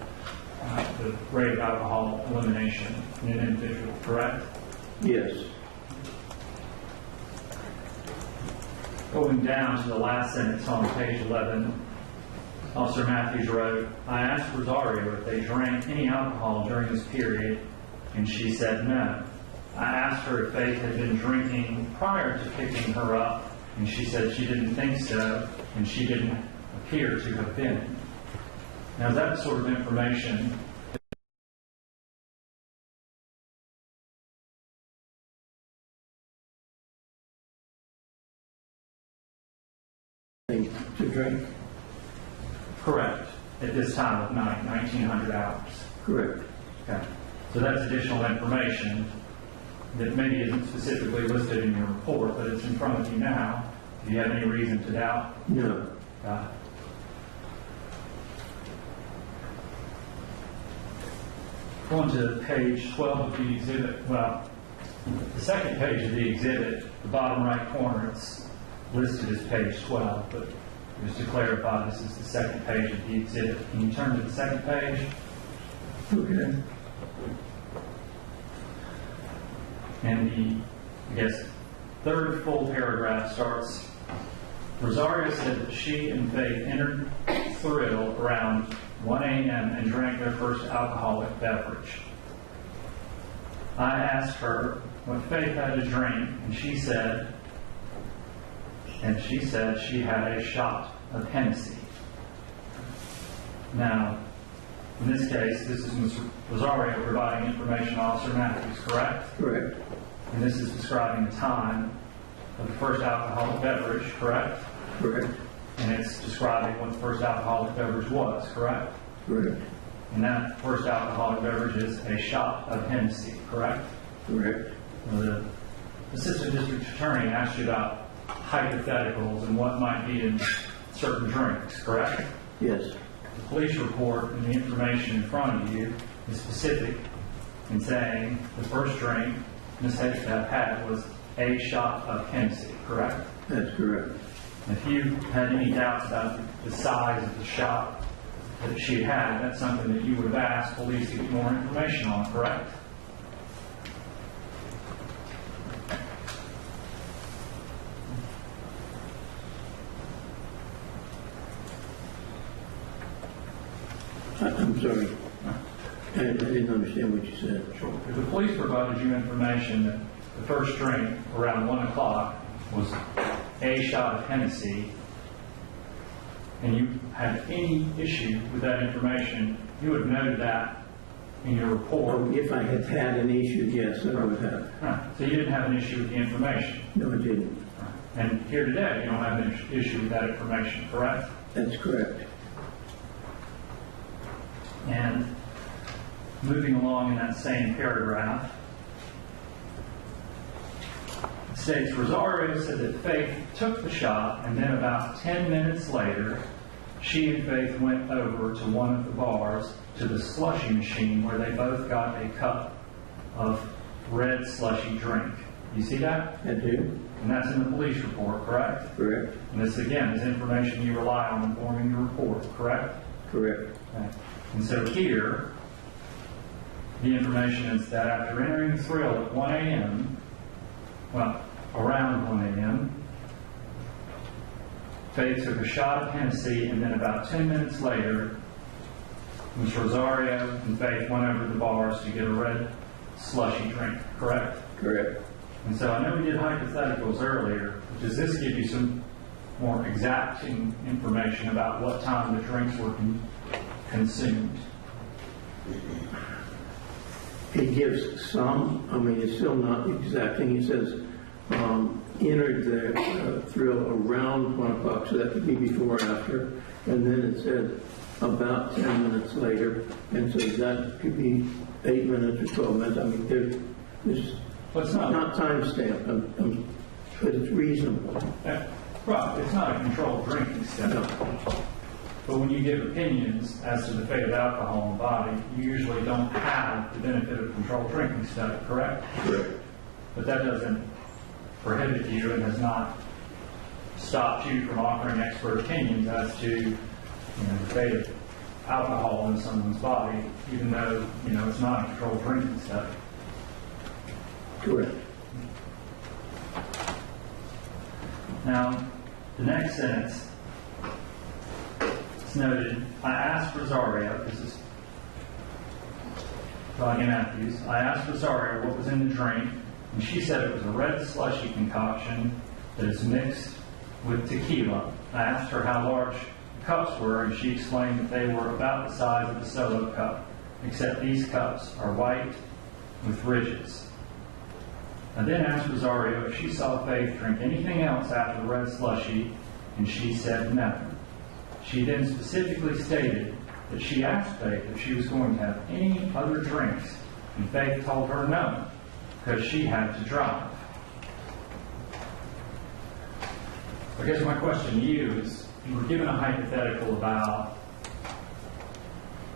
rate of alcohol elimination in an individual, correct? Yes. Going down to the last sentence on page 11, Officer Matthews wrote, I asked Rosario if they drank any alcohol during this period, and she said no. I asked her if Faith had been drinking prior to picking her up, and she said she didn't think so, and she didn't appear to have been. Now, that sort of information to drink? Correct. At this time of night, 1900 hours. Correct. Okay. So that's additional information that maybe isn't specifically listed in your report, but it's in front of you now. Do you have any reason to doubt? No. Got it. Going to page 12 of the exhibit, well, the second page of the exhibit, the bottom right corner, it's listed as page 12, but just to clarify, this is the second page of the exhibit. Can you turn to the second page? Okay. And the, I guess, third full paragraph starts, Rosario said that she and Faith entered Thrill around 1 a.m. and drank their first alcoholic beverage. I asked her what Faith had to drink, and she said she had a shot of Hennessy. Now, in this case, this is Ms. Rosario providing information to Officer Matthews, correct? Correct. And this is describing the time of the first alcoholic beverage, correct? Correct. And it's describing what the first alcoholic beverage was, correct? Correct. And that first alcoholic beverage is a shot of Hennessy, correct? Correct. Now, the Assistant District Attorney asked you about hypotheticals and what might be in certain drinks, correct? Yes. The police report and the information in front of you is specific in saying the first drink Ms. Hedgepeth had was a shot of Hennessy, correct? That's correct. If you had any doubts about the size of the shot that she had, that's something that you would have asked police to get more information on, correct? I'm sorry. I didn't understand what you said. Sure. If the police provided you information that the first drink around 1 o'clock was a shot of Hennessy, and you had any issue with that information, you would have noted that in your report. If I had had an issue, yes, I would have. Right. So you didn't have an issue with the information. No, I didn't. Right. And here today, you don't have an issue with that information, correct? That's correct. And moving along in that same paragraph, it states, Rosario said that Faith took the shot, and then about 10 minutes later, she and Faith went over to one of the bars to the slushy machine where they both got a cup of red slushy drink. You see that? I do. And that's in the police report, correct? Correct. And this, again, is information you rely on in forming your report, correct? Correct. Okay. And so here, the information is that after entering the Thrill at 1 a.m., well, around 1 a.m., Faith took a shot of Hennessy, and then about 10 minutes later, Ms. Rosario and Faith went over to the bars to get a red slushy drink, correct? Correct. And so I know we did hypotheticals earlier. Does this give you some more exacting information about what time the drinks were consumed? It gives some, I mean, it's still not exacting. It says, entered the Thrill around 1 o'clock, so that could be before or after. And then it said about 10 minutes later, and so that could be 8 minutes or 12 minutes. I mean, there's Well, it's not time stamped, but it's reasonable. Right, it's not a controlled drinking study. No. But when you give opinions as to the fate of alcohol in the body, you usually don't have the benefit of controlled drinking study, correct? Correct. But that doesn't prohibit you and has not stopped you from offering expert opinions as to the fate of alcohol in someone's body, even though it's not a controlled drinking study. Correct. Now, the next sentence, it's noted, I asked Rosario, this is Claudia Matthews, I asked Rosario what was in the drink, and she said it was a red slushy concoction that is mixed with tequila. I asked her how large the cups were, and she explained that they were about the size of a solo cup, except these cups are white with ridges. I then asked Rosario if she saw Faith drink anything else after the red slushy, and she said nothing. She then specifically stated that she asked Faith if she was going to have any other drinks, and Faith told her no, because she had to drive. I guess my question to you is, you were given a hypothetical about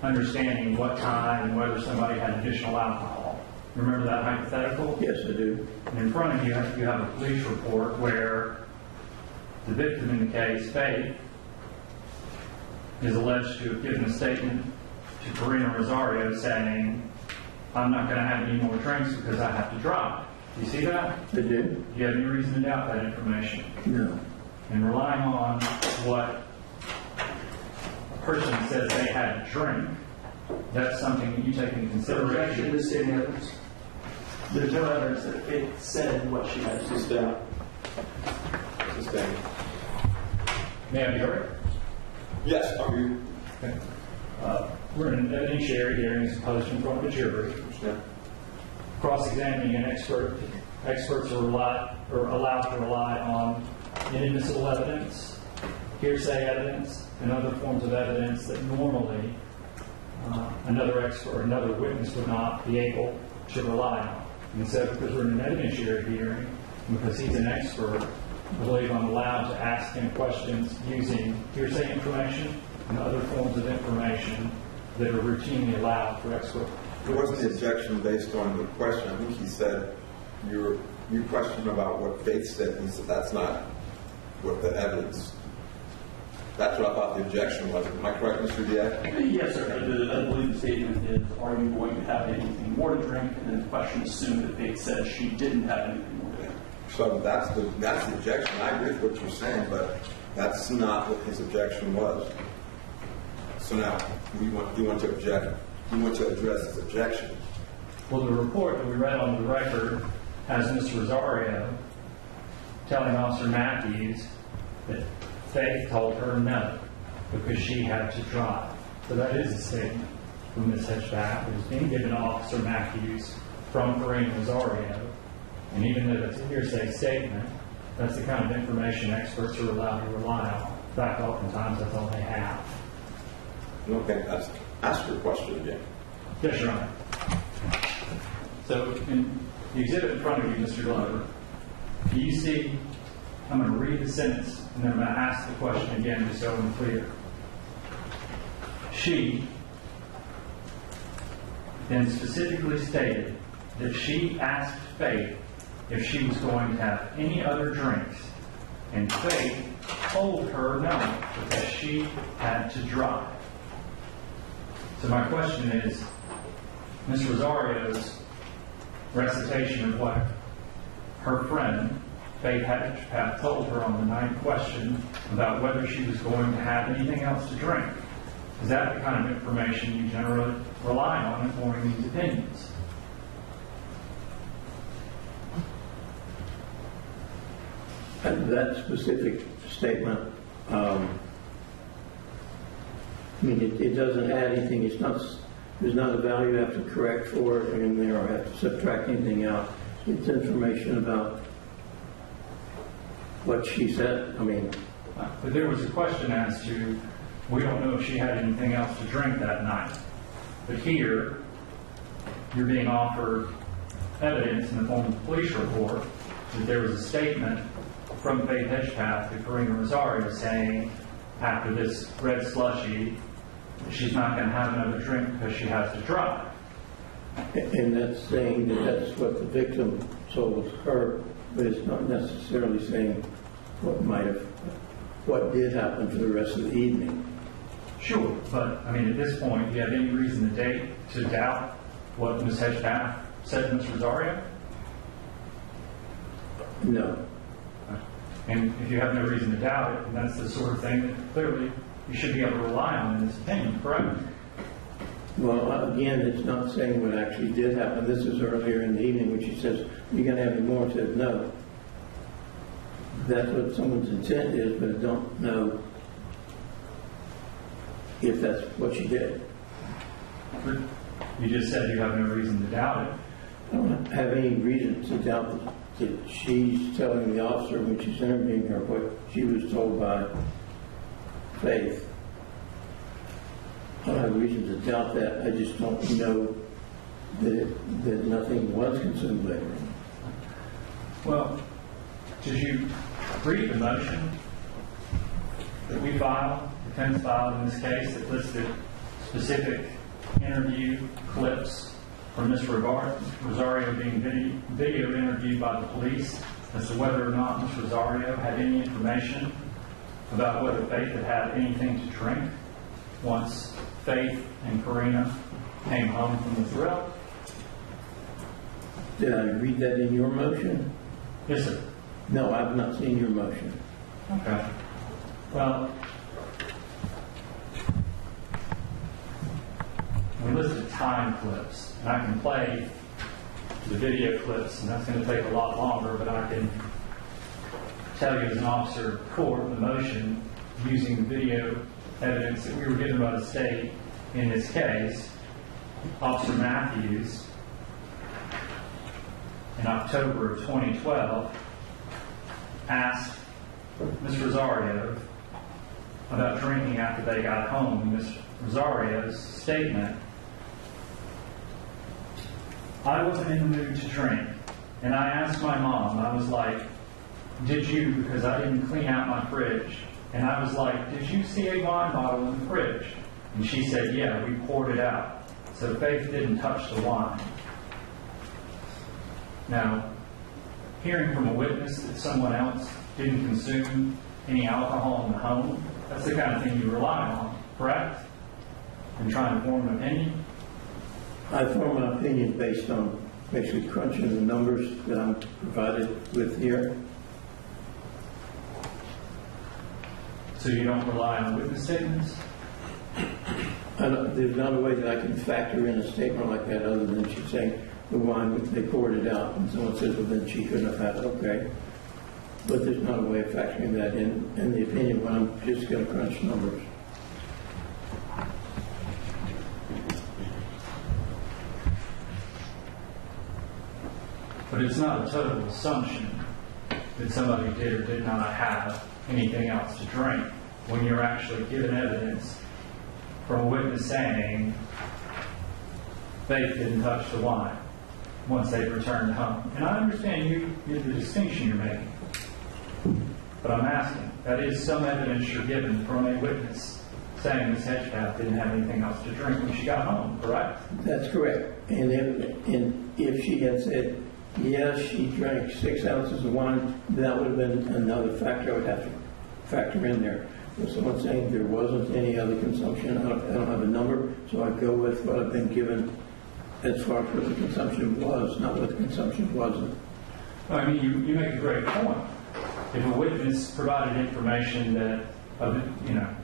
understanding what time and whether somebody had additional alcohol. Remember that hypothetical? Yes, I do. And in front of you, you have a police report where the victim in the case, Faith, is alleged to have given a statement to Karina Rosario saying, I'm not going to have any more drinks because I have to drive. Do you see that? I do. Do you have any reason to doubt that information? No. And relying on what a person says they had to drink, that's something that you take into Objection consideration. to stating evidence. There's no evidence that Faith said what she had to say. Sustain. Sustain. May I be heard? Yes, are you? Okay. We're in an evidentiary hearing as opposed to in front of a jury. Cross-examining an expert. Experts are allowed to rely on inadmissible evidence, hearsay evidence, and other forms of evidence that normally another expert or another witness would not be able to rely on. And so because we're in an evidentiary hearing, because he's an expert, I believe I'm allowed to ask him questions using hearsay information and other forms of information that are routinely allowed for expert. There wasn't the objection based on the question. I think he said you questioned about what Faith said. He said that's not what the evidence. That's what I thought the objection was. Am I correct, Mr. Diaz? Yes, sir. I believe the statement is, are you going to have anything more to drink? And then the question assumed that Faith said she didn't have anything more to drink. So that's the objection. I agree with what you're saying, but that's not what his objection was. So now, you want to object? You want to address his objection? Well, the report that we read on the record has Ms. Rosario telling Officer Matthews that Faith told her no because she had to drive. So that is a statement from Ms. Hedgepeth that was being given to Officer Matthews from Karina Rosario. And even though that's a hearsay statement, that's the kind of information experts are allowed to rely on. In fact, oftentimes that's all they have. Okay, ask your question again. Yes, Your Honor. So in the exhibit in front of you, Mr. Glover, do you see, I'm going to read the sentence and then I'm going to ask the question again just so I'm clear. She then specifically stated that she asked Faith if she was going to have any other drinks, and Faith told her no because she had to drive. So my question is, Ms. Rosario's recitation of what her friend, Faith Hedgepeth, told her on the 9th question about whether she was going to have anything else to drink, is that the kind of information you generally rely on in forming these opinions? That specific statement, it doesn't add anything. There's not a value you have to correct for it in there or have to subtract anything out. It's information about what she said. But there was a question as to, we don't know if she had anything else to drink that night. But here, you're being offered evidence in the form of a police report that there was a statement from Faith Hedgepeth to Karina Rosario saying, after this red slushie, she's not going to have another drink because she has to drive. And that's saying that that's what the victim told her, but it's not necessarily saying what did happen for the rest of the evening. Sure, but at this point, do you have any reason to doubt what Ms. Hedgepeth said to Ms. Rosario? No. And if you have no reason to doubt it, then that's the sort of thing that clearly you should be able to rely on in this opinion, correct? Well, again, it's not saying what actually did happen. This is earlier in the evening when she says, "You're going to have any more?" Says no. That's what someone's intent is, but I don't know if that's what she did. You just said you have no reason to doubt it. I don't have any reason to doubt that she's telling the officer when she's interviewing her what she was told by Faith. I don't have reason to doubt that. I just don't know that nothing was consumed later on. Well, did you read the motion that we filed, the defense filed in this case, that listed specific interview clips from Ms. Rosario being video interviewed by the police as to whether or not Ms. Rosario had any information about whether Faith had had anything to drink once Faith and Karina came home from the thrill? Did I read that in your motion? Yes, sir. No, I've not seen your motion. Okay. Well, we listed time clips, and I can play the video clips, and that's going to take a lot longer, but I can tell you as an officer of court the motion using the video evidence that we were given by the state in this case. Officer Matthews, in October of 2012, asked Ms. Rosario about drinking after they got home. Ms. Rosario's statement, I wasn't in the mood to drink, and I asked my mom, I was like, did you, because I didn't clean out my fridge, and I was like, did you see a wine bottle in the fridge? And she said, yeah, we poured it out. So Faith didn't touch the wine. Now, hearing from a witness that someone else didn't consume any alcohol in the home, that's the kind of thing you rely on, correct? In trying to form an opinion? I form an opinion based on basically crunching the numbers that I'm provided with here. So you don't rely on witness statements? There's not a way that I can factor in a statement like that other than she saying the wine, they poured it out, and someone says, well, then she couldn't have had it. Okay. But there's not a way of factoring that in the opinion when I'm just going to crunch numbers. But it's not a total assumption that somebody did or did not have anything else to drink when you're actually given evidence from a witness saying Faith didn't touch the wine once they returned home. And I understand the distinction you're making. But I'm asking, that is some evidence you're given from a witness saying Ms. Hedgepeth didn't have anything else to drink when she got home, correct? That's correct. And if she had said, yes, she drank 6 ounces of wine, that would have been another factor I would have to factor in there. If someone's saying there wasn't any other consumption, I don't have a number, so I go with what I've been given as far as what the consumption was, not what the consumption wasn't. I mean, you make a great point. If a witness provided information that,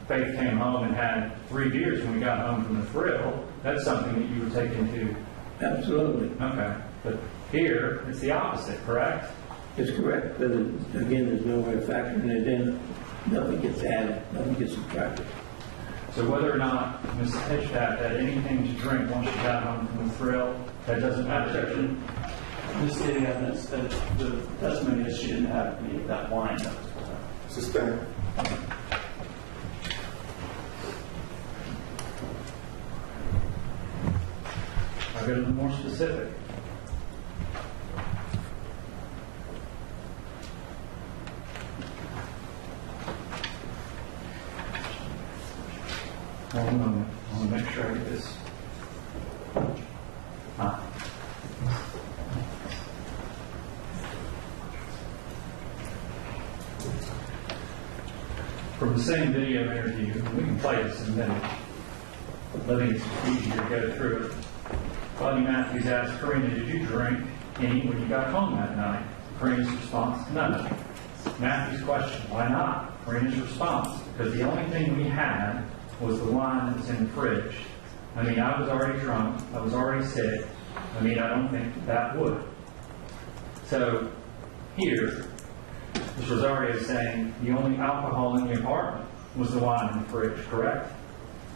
Faith came home and had 3 beers when we got home from the thrill, that's something that you would take into. Absolutely. Okay. But here, it's the opposite, correct? It's correct, but again, there's no way of factoring it in. Nothing gets added, nothing gets subtracted. So whether or not Ms. Hedgepeth had anything to drink once she got home from the thrill, that doesn't matter. Just stating evidence that the testimony is she didn't have any of that wine. Suspend. I'll get a little more specific. One moment. I want to make sure I get this. From the same video interview, we can play this in a minute. I think it's easier to go through it. Buddy Matthews asked Karina, did you drink any when you got home that night? Karina's response, no. Matthews' question, why not? Karina's response, because the only thing we had was the wine that was in the fridge. I mean, I was already drunk. I was already sick. I mean, I don't think that would. So here, Ms. Rosario is saying the only alcohol in the apartment was the wine in the fridge, correct?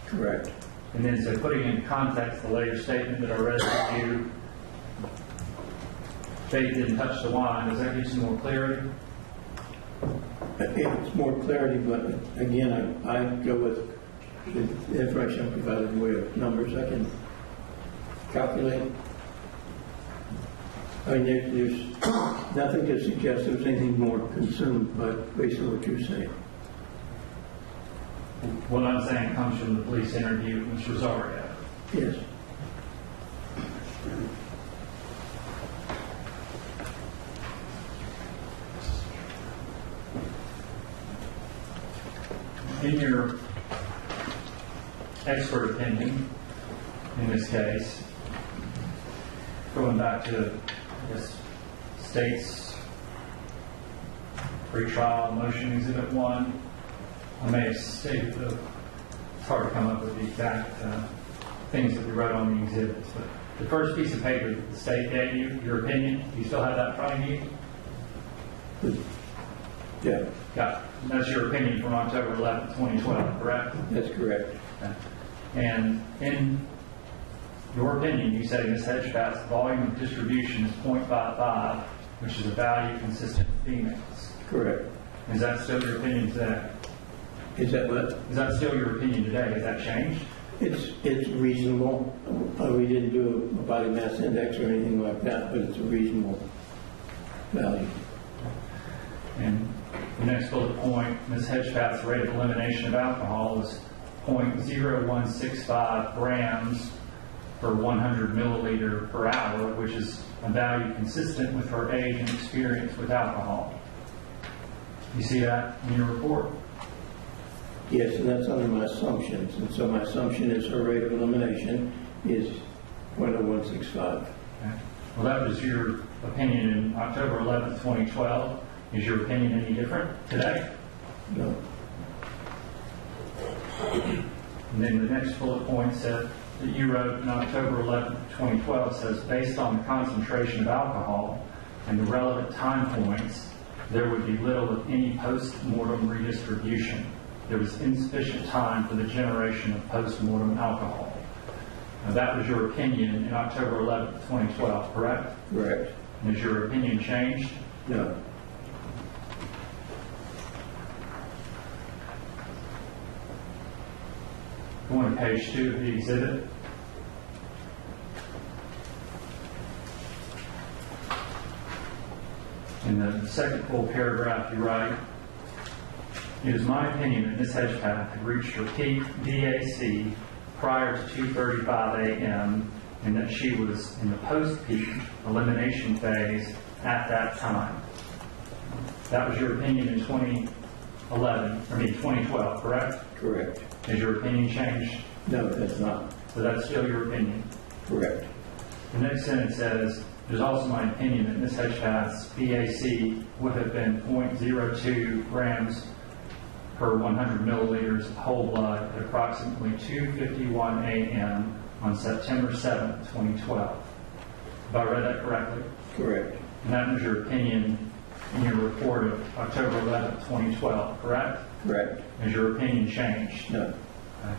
Correct. And then, so putting in context the later statement that I read to you, Faith didn't touch the wine. Does that give some more clarity? It's more clarity, but again, I go with The information provided in way of numbers I can calculate. I mean, there's nothing to suggest there was anything more consumed, but based on what you're saying. What I'm saying comes from the police interview, which was already out. Yes. In your expert opinion, in this case, going back to, I guess, state's pretrial motion exhibit 1, I may have stated the, it's hard to come up with the exact things that we wrote on the exhibits, but the first piece of paper that the state gave you, your opinion, do you still have that in front of you? Yeah, Yeah, that's your opinion from October 11, 2012, correct? that's correct. Okay. And in your opinion, you say Ms. Hedgepeth's volume of distribution is 0.55, which is a value consistent with females. Correct. Is that still your opinion today? Is that what? Is that still your opinion today? Has that changed? It's reasonable. We didn't do a body mass index or anything like that, but it's a reasonable value. And the next bullet point, Ms. Hedgepeth's rate of elimination of alcohol is 0.0165 grams per 100 milliliter per hour, which is a value consistent with her age and experience with alcohol. You see that in your report? Yes, and that's under my assumptions. And so my assumption is her rate of elimination is 0.0165. Okay. Well, that was your opinion in October 11th, 2012. Is your opinion any different today? No. And then the next bullet point said that you wrote in October 11th, 2012 says, based on the concentration of alcohol and the relevant time points, there would be little of any post-mortem redistribution. There was insufficient time for the generation of post-mortem alcohol. Now, that was your opinion in October 11th, 2012, correct? Correct. And has your opinion changed? No. Going to page 2 of the exhibit. In the second full paragraph, you write, it is my opinion that Ms. Hedgepeth had reached her peak DAC prior to 2:35 a.m. and that she was in the post-peak elimination phase at that time. That was your opinion in 2012, correct? Correct. Has your opinion changed? No, that's not. So that's still your opinion. Correct. The next sentence says, it is also my opinion that Ms. Hedgepeth's BAC would have been 0.02 grams per 100 milliliters of whole blood at approximately 2:51 a.m. on September 7, 2012. Have I read that correctly? Correct. And that was your opinion in your report of October 11, 2012, correct? Correct. Has your opinion changed? No. Okay.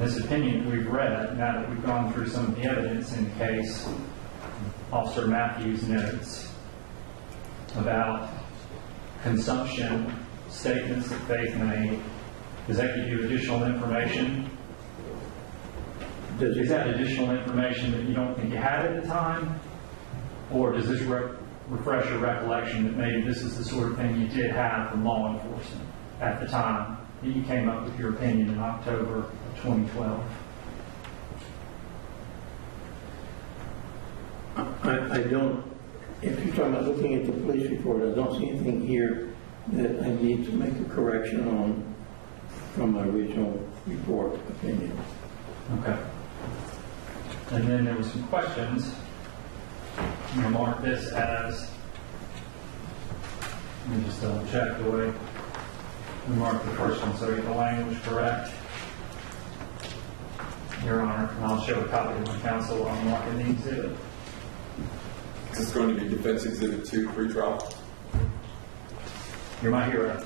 This opinion we've read, now that we've gone through some of the evidence in the case, Officer Matthews' notes about consumption statements that Faith made, does that give you additional information? Is that additional information that you don't think you had at the time? Or does this refresh your recollection that maybe this is the sort of thing you did have from law enforcement at the time that you came up with your opinion in October of 2012? I don't, if you're talking about looking at the police report, I don't see anything here that I need to make a correction on from my original report opinion. Okay. And then there were some questions. I'm going to mark this as, let me just double check the way we marked the first one so I get the language correct. Your Honor, and I'll show a copy to my counsel while I'm marking the exhibit. Is this going to be Defense Exhibit 2 pretrial? You're my hero.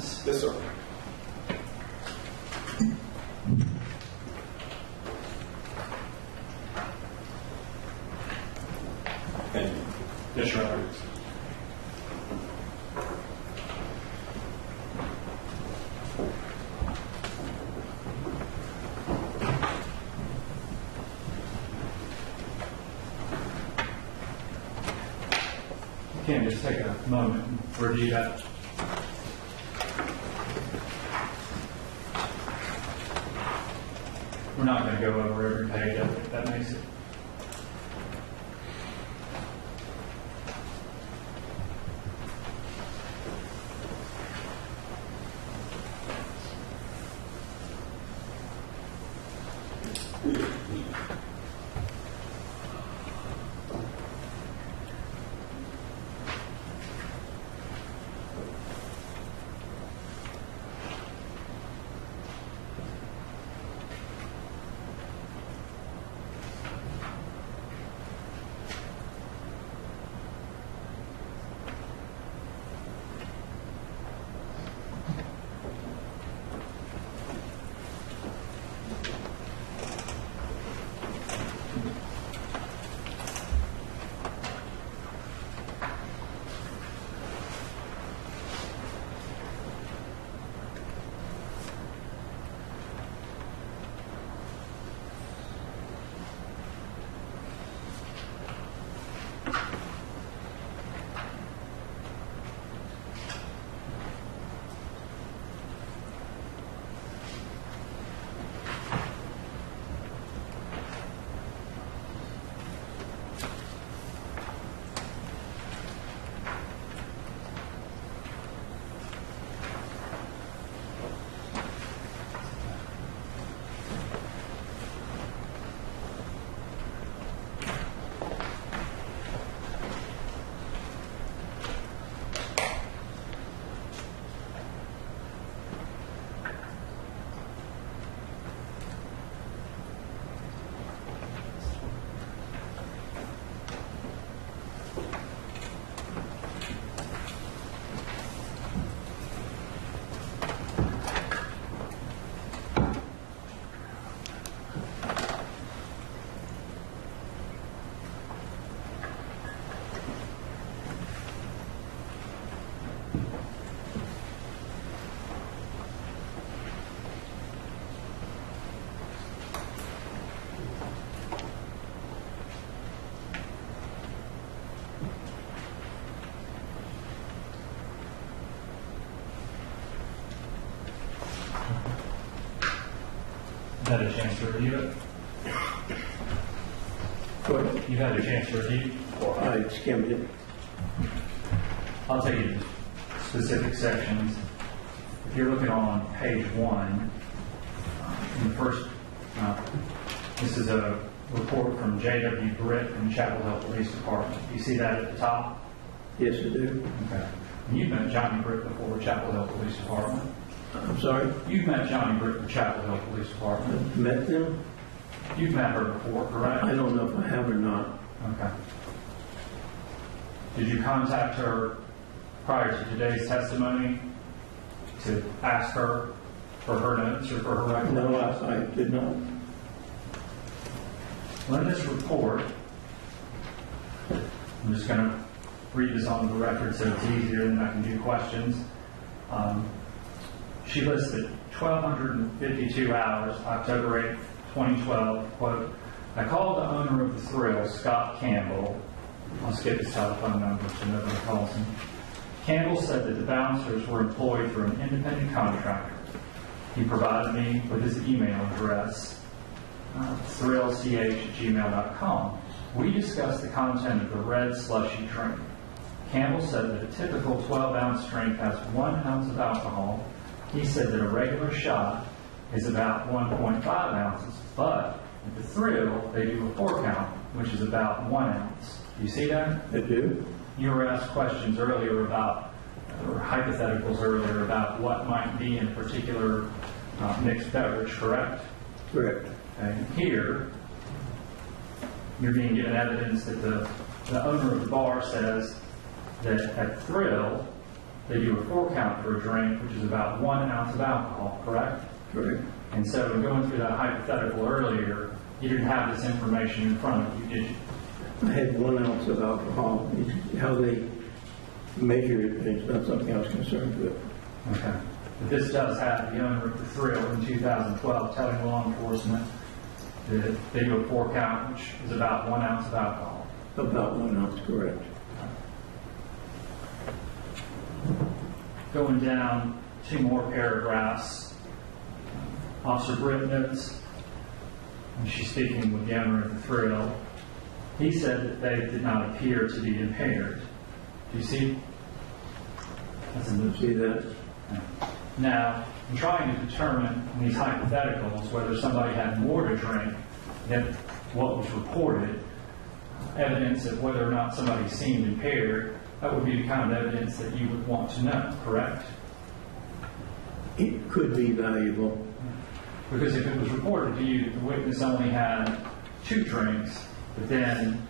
evidence. Yes, sir. Thank you. Yes, Your Honor. Can just take a moment and review that. We're not going to go over every page. I think that makes it. Had a chance to review it? Good. You had a chance to review? Well, I skimmed it. I'll tell you specific sections. If you're looking on page 1, in the first, this is a report from J.W. Britt from Chapel Hill Police Department. You see that at the top? Yes, I do. Okay. And you've met Johnny Britt before, Chapel Hill Police Department. I'm sorry? You've met Johnny Britt from Chapel Hill Police Department. Met them? You've met her before, correct? I don't know if I have or not. Okay. Did you contact her prior to today's testimony to ask her for her notes or for her recollection? No, I did not. Well, in this report, I'm just going to read this on the record so it's easier and I can do questions. She listed 1,252 hours, October 8th, 2012, quote, I called the owner of the Thrill, Scott Campbell. I'll skip his telephone number so nobody calls him. Campbell said that the bouncers were employed through an independent contractor. He provided me with his email address, thrillch@gmail.com. We discussed the content of the red slushy drink. Campbell said that a typical 12-ounce drink has 1 ounce of alcohol. He said that a regular shot is about 1.5 ounces, but at the Thrill, they do a 4-count, which is about 1 ounce. Do you see that? I do. You were asked questions earlier about, or hypotheticals earlier, about what might be in a particular mixed beverage, correct? Correct. Okay. Here, you're being given evidence that the owner of the bar says that at Thrill, they do a 4 count for a drink, which is about 1 ounce of alcohol, correct? Correct. And so going through that hypothetical earlier, you didn't have this information in front of you, did you? I had 1 ounce of alcohol. How they measure it is not something I was concerned with. Okay. But this does have the owner of the thrill in 2012 telling law enforcement that they do a 4 count, which is about 1 ounce of alcohol. About 1 ounce, correct. Going down 2 more paragraphs, Officer Britt notes, and she's speaking with the owner of the thrill, he said that they did not appear to be impaired. Do you see? That's a new. See that? Now, in trying to determine in these hypotheticals whether somebody had more to drink than what was reported, evidence of whether or not somebody seemed impaired, that would be the kind of evidence that you would want to know, correct? It could be valuable. Because if it was reported to you that the witness only had 2 drinks, but then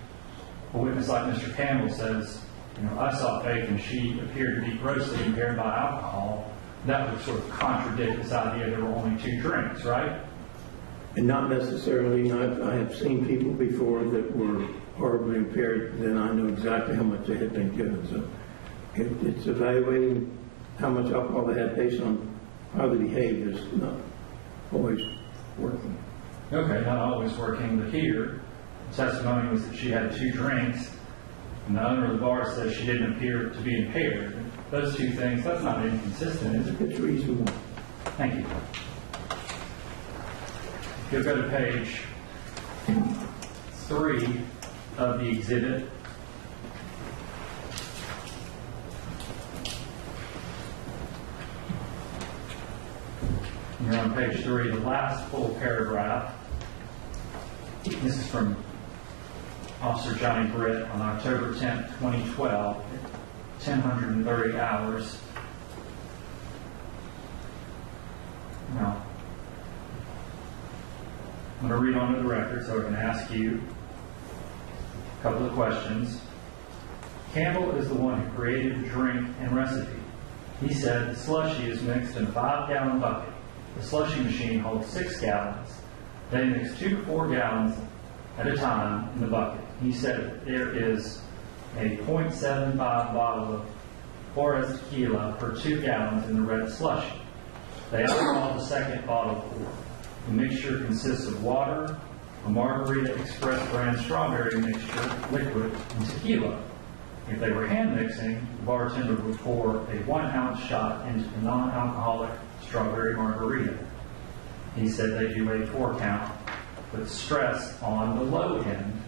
a witness like Mr. Campbell says, I saw Faith and she appeared to be grossly impaired by alcohol, that would sort of contradict this idea there were only 2 drinks, right? And not necessarily. I have seen people before that were horribly impaired, then I knew exactly how much they had been given. So it's evaluating how much alcohol they had based on how they behaved is not always working. Okay, not always working, but here, the testimony was that she had 2 drinks, and the owner of the bar says she didn't appear to be impaired. Those 2 things, that's not inconsistent, is it? It's reasonable. Thank you. You'll go to page 3 of the exhibit. You're on page 3, the last full paragraph. This is from Officer Johnny Britt on October 10th, 2012, 10:30 hours. Now, I'm going to read onto the record so I can ask you a couple of questions. Campbell is the one who created the drink and recipe. He said the slushy is mixed in a 5-gallon bucket. The slushy machine holds 6 gallons. They mix 2 to 4 gallons at a time in the bucket. He said there is a 0.75 bottle of Flores tequila per 2 gallons in the red slushy. They alcohol the second bottle pour. The mixture consists of water, a Margarita Express brand strawberry mixture, liquid, and tequila. If they were hand mixing, the bartender would pour a 1-ounce shot into the non-alcoholic strawberry margarita. He said they do a 4 count, with stress on the low end.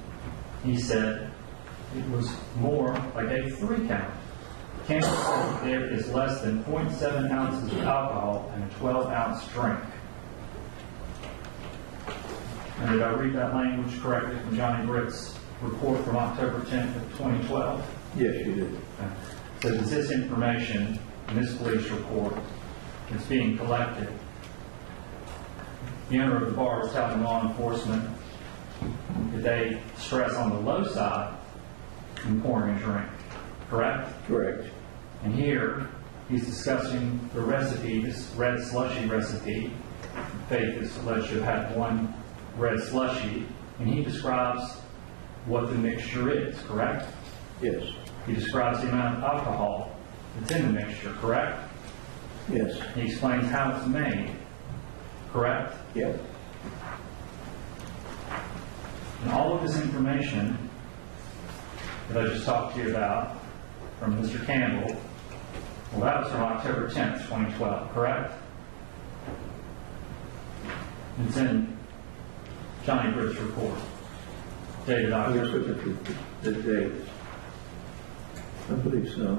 He said it was more like a 3 count. Campbell said there is less than 0.7 ounces of alcohol in a 12-ounce drink. And did I read that language correctly from Johnny Britt's report from October 10th of 2012? Yes, you did. So does this information in this police report that's being collected, the owner of the bar is telling law enforcement that they stress on the low side in pouring a drink, correct? Correct. And here, he's discussing the recipe, this red slushy recipe. Faith is alleged to have had 1 red slushy, and he describes what the mixture is, correct? Yes. He describes the amount of alcohol that's in the mixture, correct? Yes. He explains how it's made, correct? Yes. And all of this information that I just talked to you about from Mr. Campbell, well, that was from October 10th, 2012, correct? It's in Johnny Britt's report, dated I October. looked at the date. I believe so.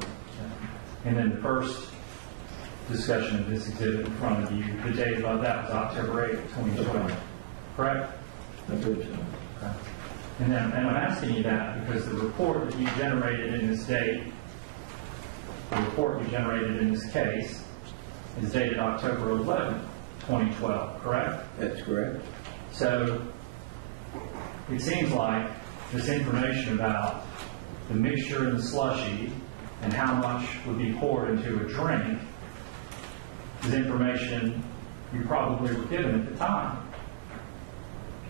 And then the first discussion of this exhibit in front of you, the date above that was October 8th, 2012, correct? I believe so. Okay. And I'm asking you that because the report that you generated in this date, the report you generated in this case, is dated October 11th, 2012, correct? That's correct. So it seems like this information about the mixture in the slushy and how much would be poured into a drink is information you probably were given at the time.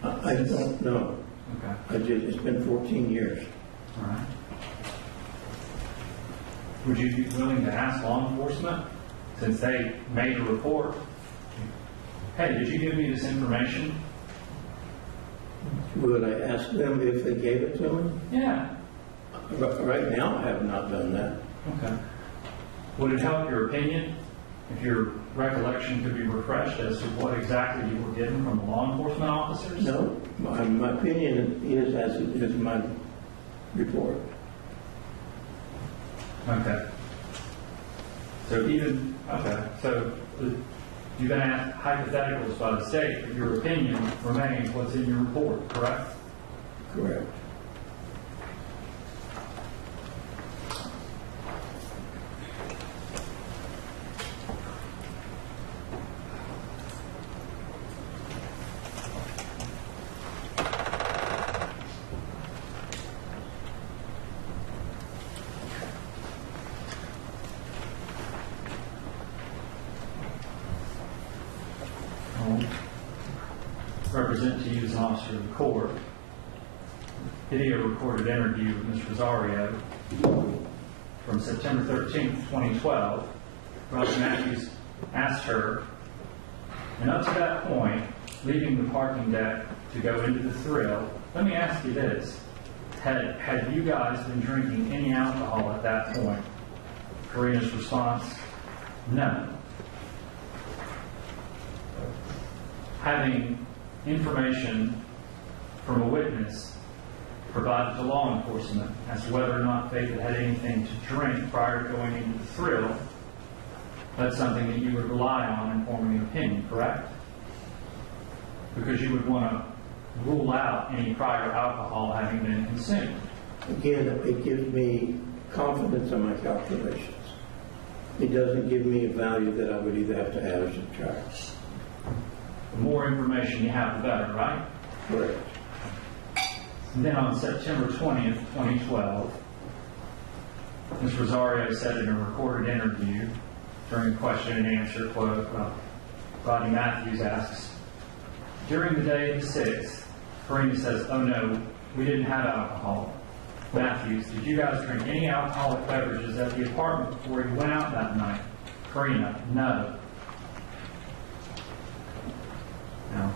I don't know. Okay. It's been 14 years. All right. Would you be willing to ask law enforcement, since they made a report, hey, did you give me this information? Would I ask them if they gave it to me? Yeah. Right now, I have not done that. Okay. Would it help your opinion if your recollection could be refreshed as to what exactly you were given from the law enforcement officers? No, my opinion is as it is my report. Okay. So you've been asked hypotheticals by the state, but your opinion remains what's in your report, correct? Correct. Represent to you as an officer of the court. Video recorded interview with Ms. Rosario from September 13th, 2012. Roger Matthews asked her, and up to that point, leaving the parking deck to go into the thrill, let me ask you this. Had you guys been drinking any alcohol at that point? Karina's response, no. Having information from a witness provided to law enforcement as to whether or not Faith had anything to drink prior to going into the thrill, that's something that you would rely on in forming an opinion, correct? Because you would want to rule out any prior alcohol having been consumed. Again, it gives me confidence in my calculations. It doesn't give me a value that I would either have to add or subtract. The more information you have, the better, right? Correct. And then on September 20th, 2012, Ms. Rosario said in a recorded interview during question and answer, quote, Rodney Matthews asks, during the day of the 6th, Karina says, oh no, we didn't have alcohol. Matthews, did you guys drink any alcoholic beverages at the apartment before you went out that night? Karina, no. Now,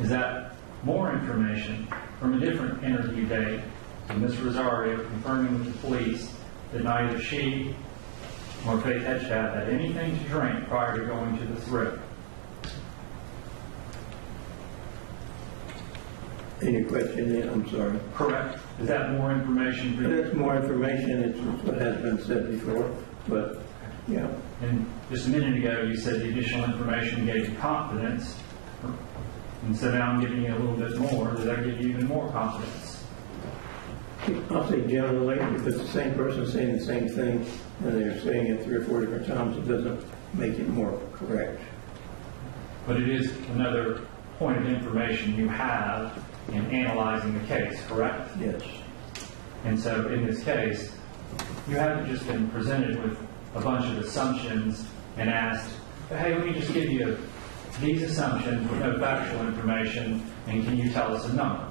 is that more information from a different interview date from Ms. Rosario confirming with the police that neither she nor Faith Hedgepeth had anything to drink prior to going to the thrill? Any question? I'm sorry. Correct. Is that more information for you? It's more information. It's what has been said before. But, yeah. And just a minute ago, you said the additional information gave you confidence. And so now I'm giving you a little bit more. Does that give you even more confidence? I'll say generally, if it's the same person saying the same thing and they're saying it 3 or 4 different times, it doesn't make it more correct. But it is another point of information you have in analyzing the case, correct? Yes. And so in this case, you haven't just been presented with a bunch of assumptions and asked, hey, let me just give you these assumptions with no factual information, and can you tell us a number?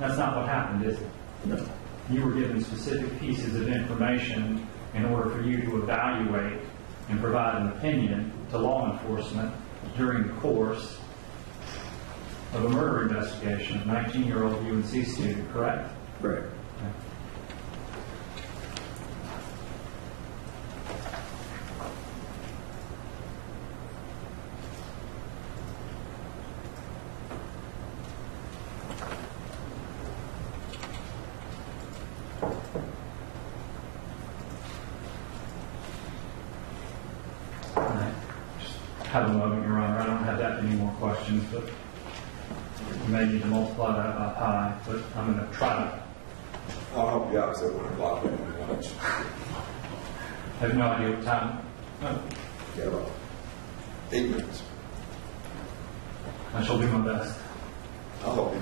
That's not what happened, is it? No. You were given specific pieces of information in order for you to evaluate and provide an opinion to law enforcement during the course of a murder investigation of a 19-year-old UNC student, correct? Correct. Have a moment, Your Honor. I don't have that many more questions, but you may need to multiply that by pi, but I'm going to try to. I'll help you out, because at 1 o'clock we're having lunch. I have no idea what time. Oh, Yeah, about 8 minutes. I shall do my best. I'll help you.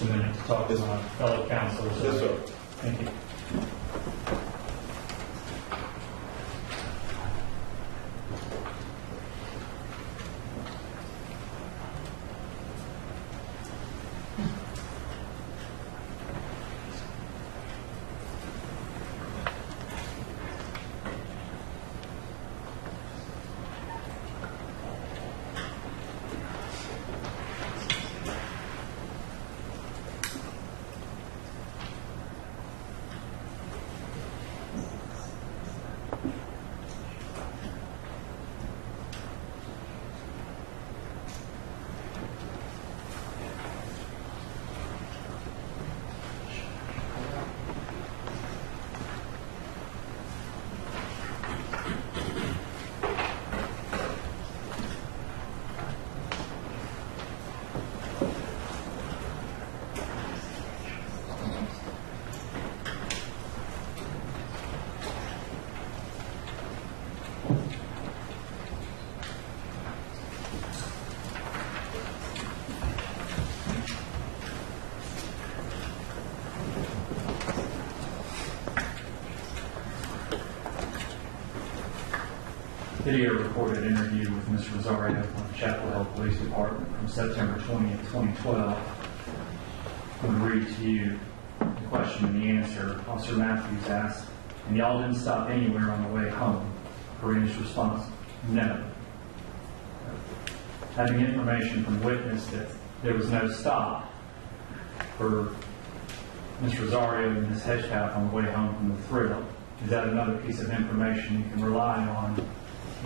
just a minute to talk to my fellow counselors. Yes, sir. Thank you. Video recorded interview with Ms. Rosario of the Chapel Hill Police Department from September 20th, 2012. I'm going to read to you the question and the answer. Officer Matthews asked, and y'all didn't stop anywhere on the way home? Karina's response, no. Having information from witness that there was no stop for Ms. Rosario and Ms. Hedgepeth on the way home from the thrill, is that another piece of information you can rely on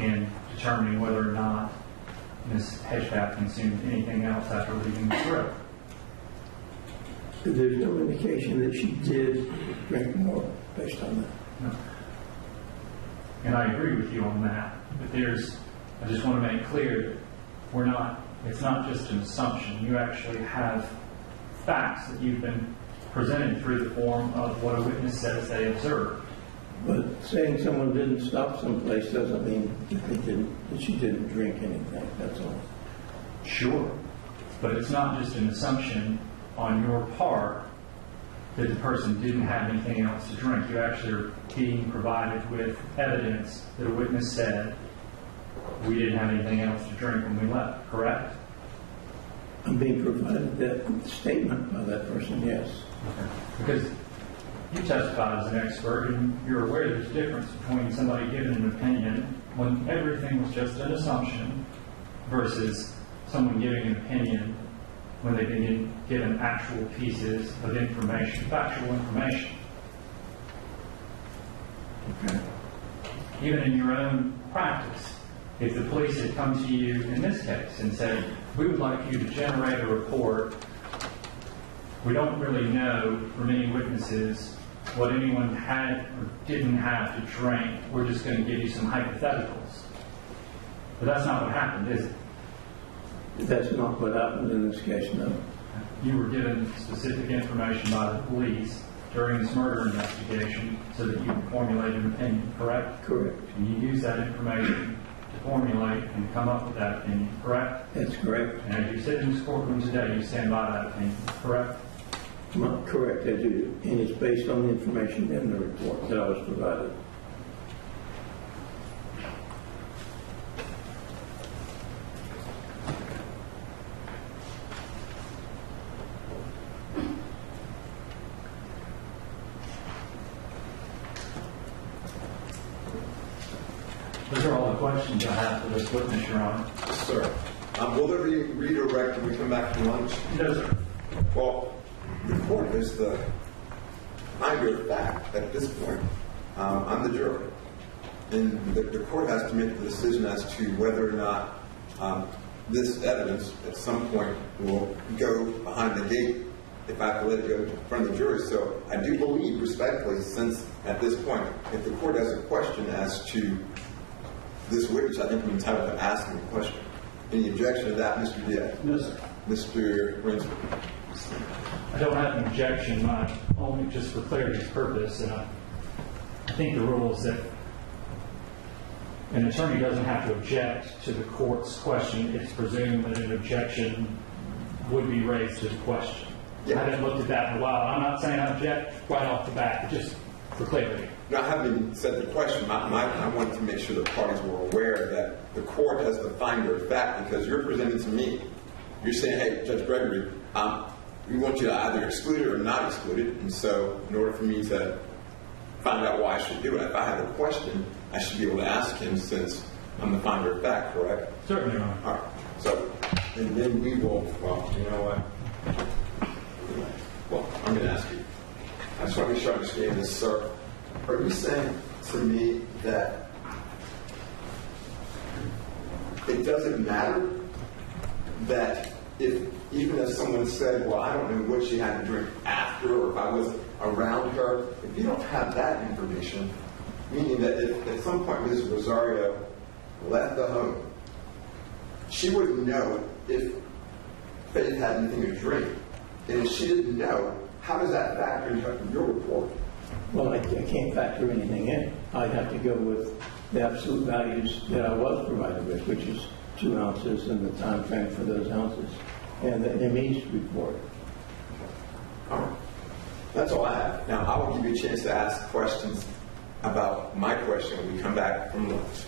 in determining whether or not Ms. Hedgepeth consumed anything else after leaving the thrill? There's no indication that she did drink more based on that. No. And I agree with you on that, but I just want to make clear that it's not just an assumption. You actually have facts that you've been presented through the form of what a witness says they observed. But saying someone didn't stop someplace doesn't mean that she didn't drink anything, that's all. Sure, but it's not just an assumption on your part that the person didn't have anything else to drink. You actually are being provided with evidence that a witness said, we didn't have anything else to drink when we left, correct? I'm being provided that statement by that person, yes. Okay. Because you testified as an expert, and you're aware there's a difference between somebody giving an opinion when everything was just an assumption versus someone giving an opinion when they've been given actual pieces of information, factual information. Okay. Even in your own practice, if the police had come to you in this case and said, we would like you to generate a report, we don't really know from any witnesses what anyone had or didn't have to drink. We're just going to give you some hypotheticals. But that's not what happened, is it? That's not what happened in this case, no. You were given specific information by the police during this murder investigation so that you could formulate an opinion, correct? Correct. And you use that information to formulate and come up with that opinion, correct? That's correct. And as you sit in this courtroom today, you stand by that opinion, correct? Not correct, I do. And it's based on the information in the report that I was provided. Those are all the questions I have for this witness, Your Honor. Yes, sir. Will there be redirect when we come back from lunch? No, sir. Well, the court is the finder of fact at this point. I'm the jury. And the court has to make the decision as to whether or not this evidence at some point will go behind the gate if I have to let it go in front of the jury. So I do believe, respectfully, since at this point, if the court has a question as to this witness, I think I'm entitled to ask him a question. Any objection to that, Mr. Diaz? No, sir. Mr. Rinsford? I don't have an objection, only just for clarity's purpose. And I think the rule is that an attorney doesn't have to object to the court's question. It's presumed that an objection would be raised to the question. I haven't looked at that in a while. I'm not saying I object right off the bat, but just for clarity. No, I haven't even said the question. I wanted to make sure the parties were aware that the court has the finder of fact, because you're presenting to me. You're saying, hey, Judge Gregory, we want you to either exclude it or not exclude it. And so in order for me to find out why I should do it, if I have a question, I should be able to ask him, since I'm the finder of fact, correct? Certainly, Your Honor. All right. So, and then we will, well, you know what? Well, I'm going to ask you. I just want to make sure I understand this, sir. Are you saying to me that it doesn't matter that even if someone said, well, I don't know what she had to drink after, or if I was around her, if you don't have that information, meaning that if at some point Ms. Rosario left the home, she wouldn't know if Faith had anything to drink. And if she didn't know, how does that factor into your report? Well, I can't factor anything in. I'd have to go with the absolute values that I was provided with, which is 2 ounces and the time frame for those ounces, and the ME's report. All right. That's all I have. Now, I will give you a chance to ask questions about my question when we come back from lunch.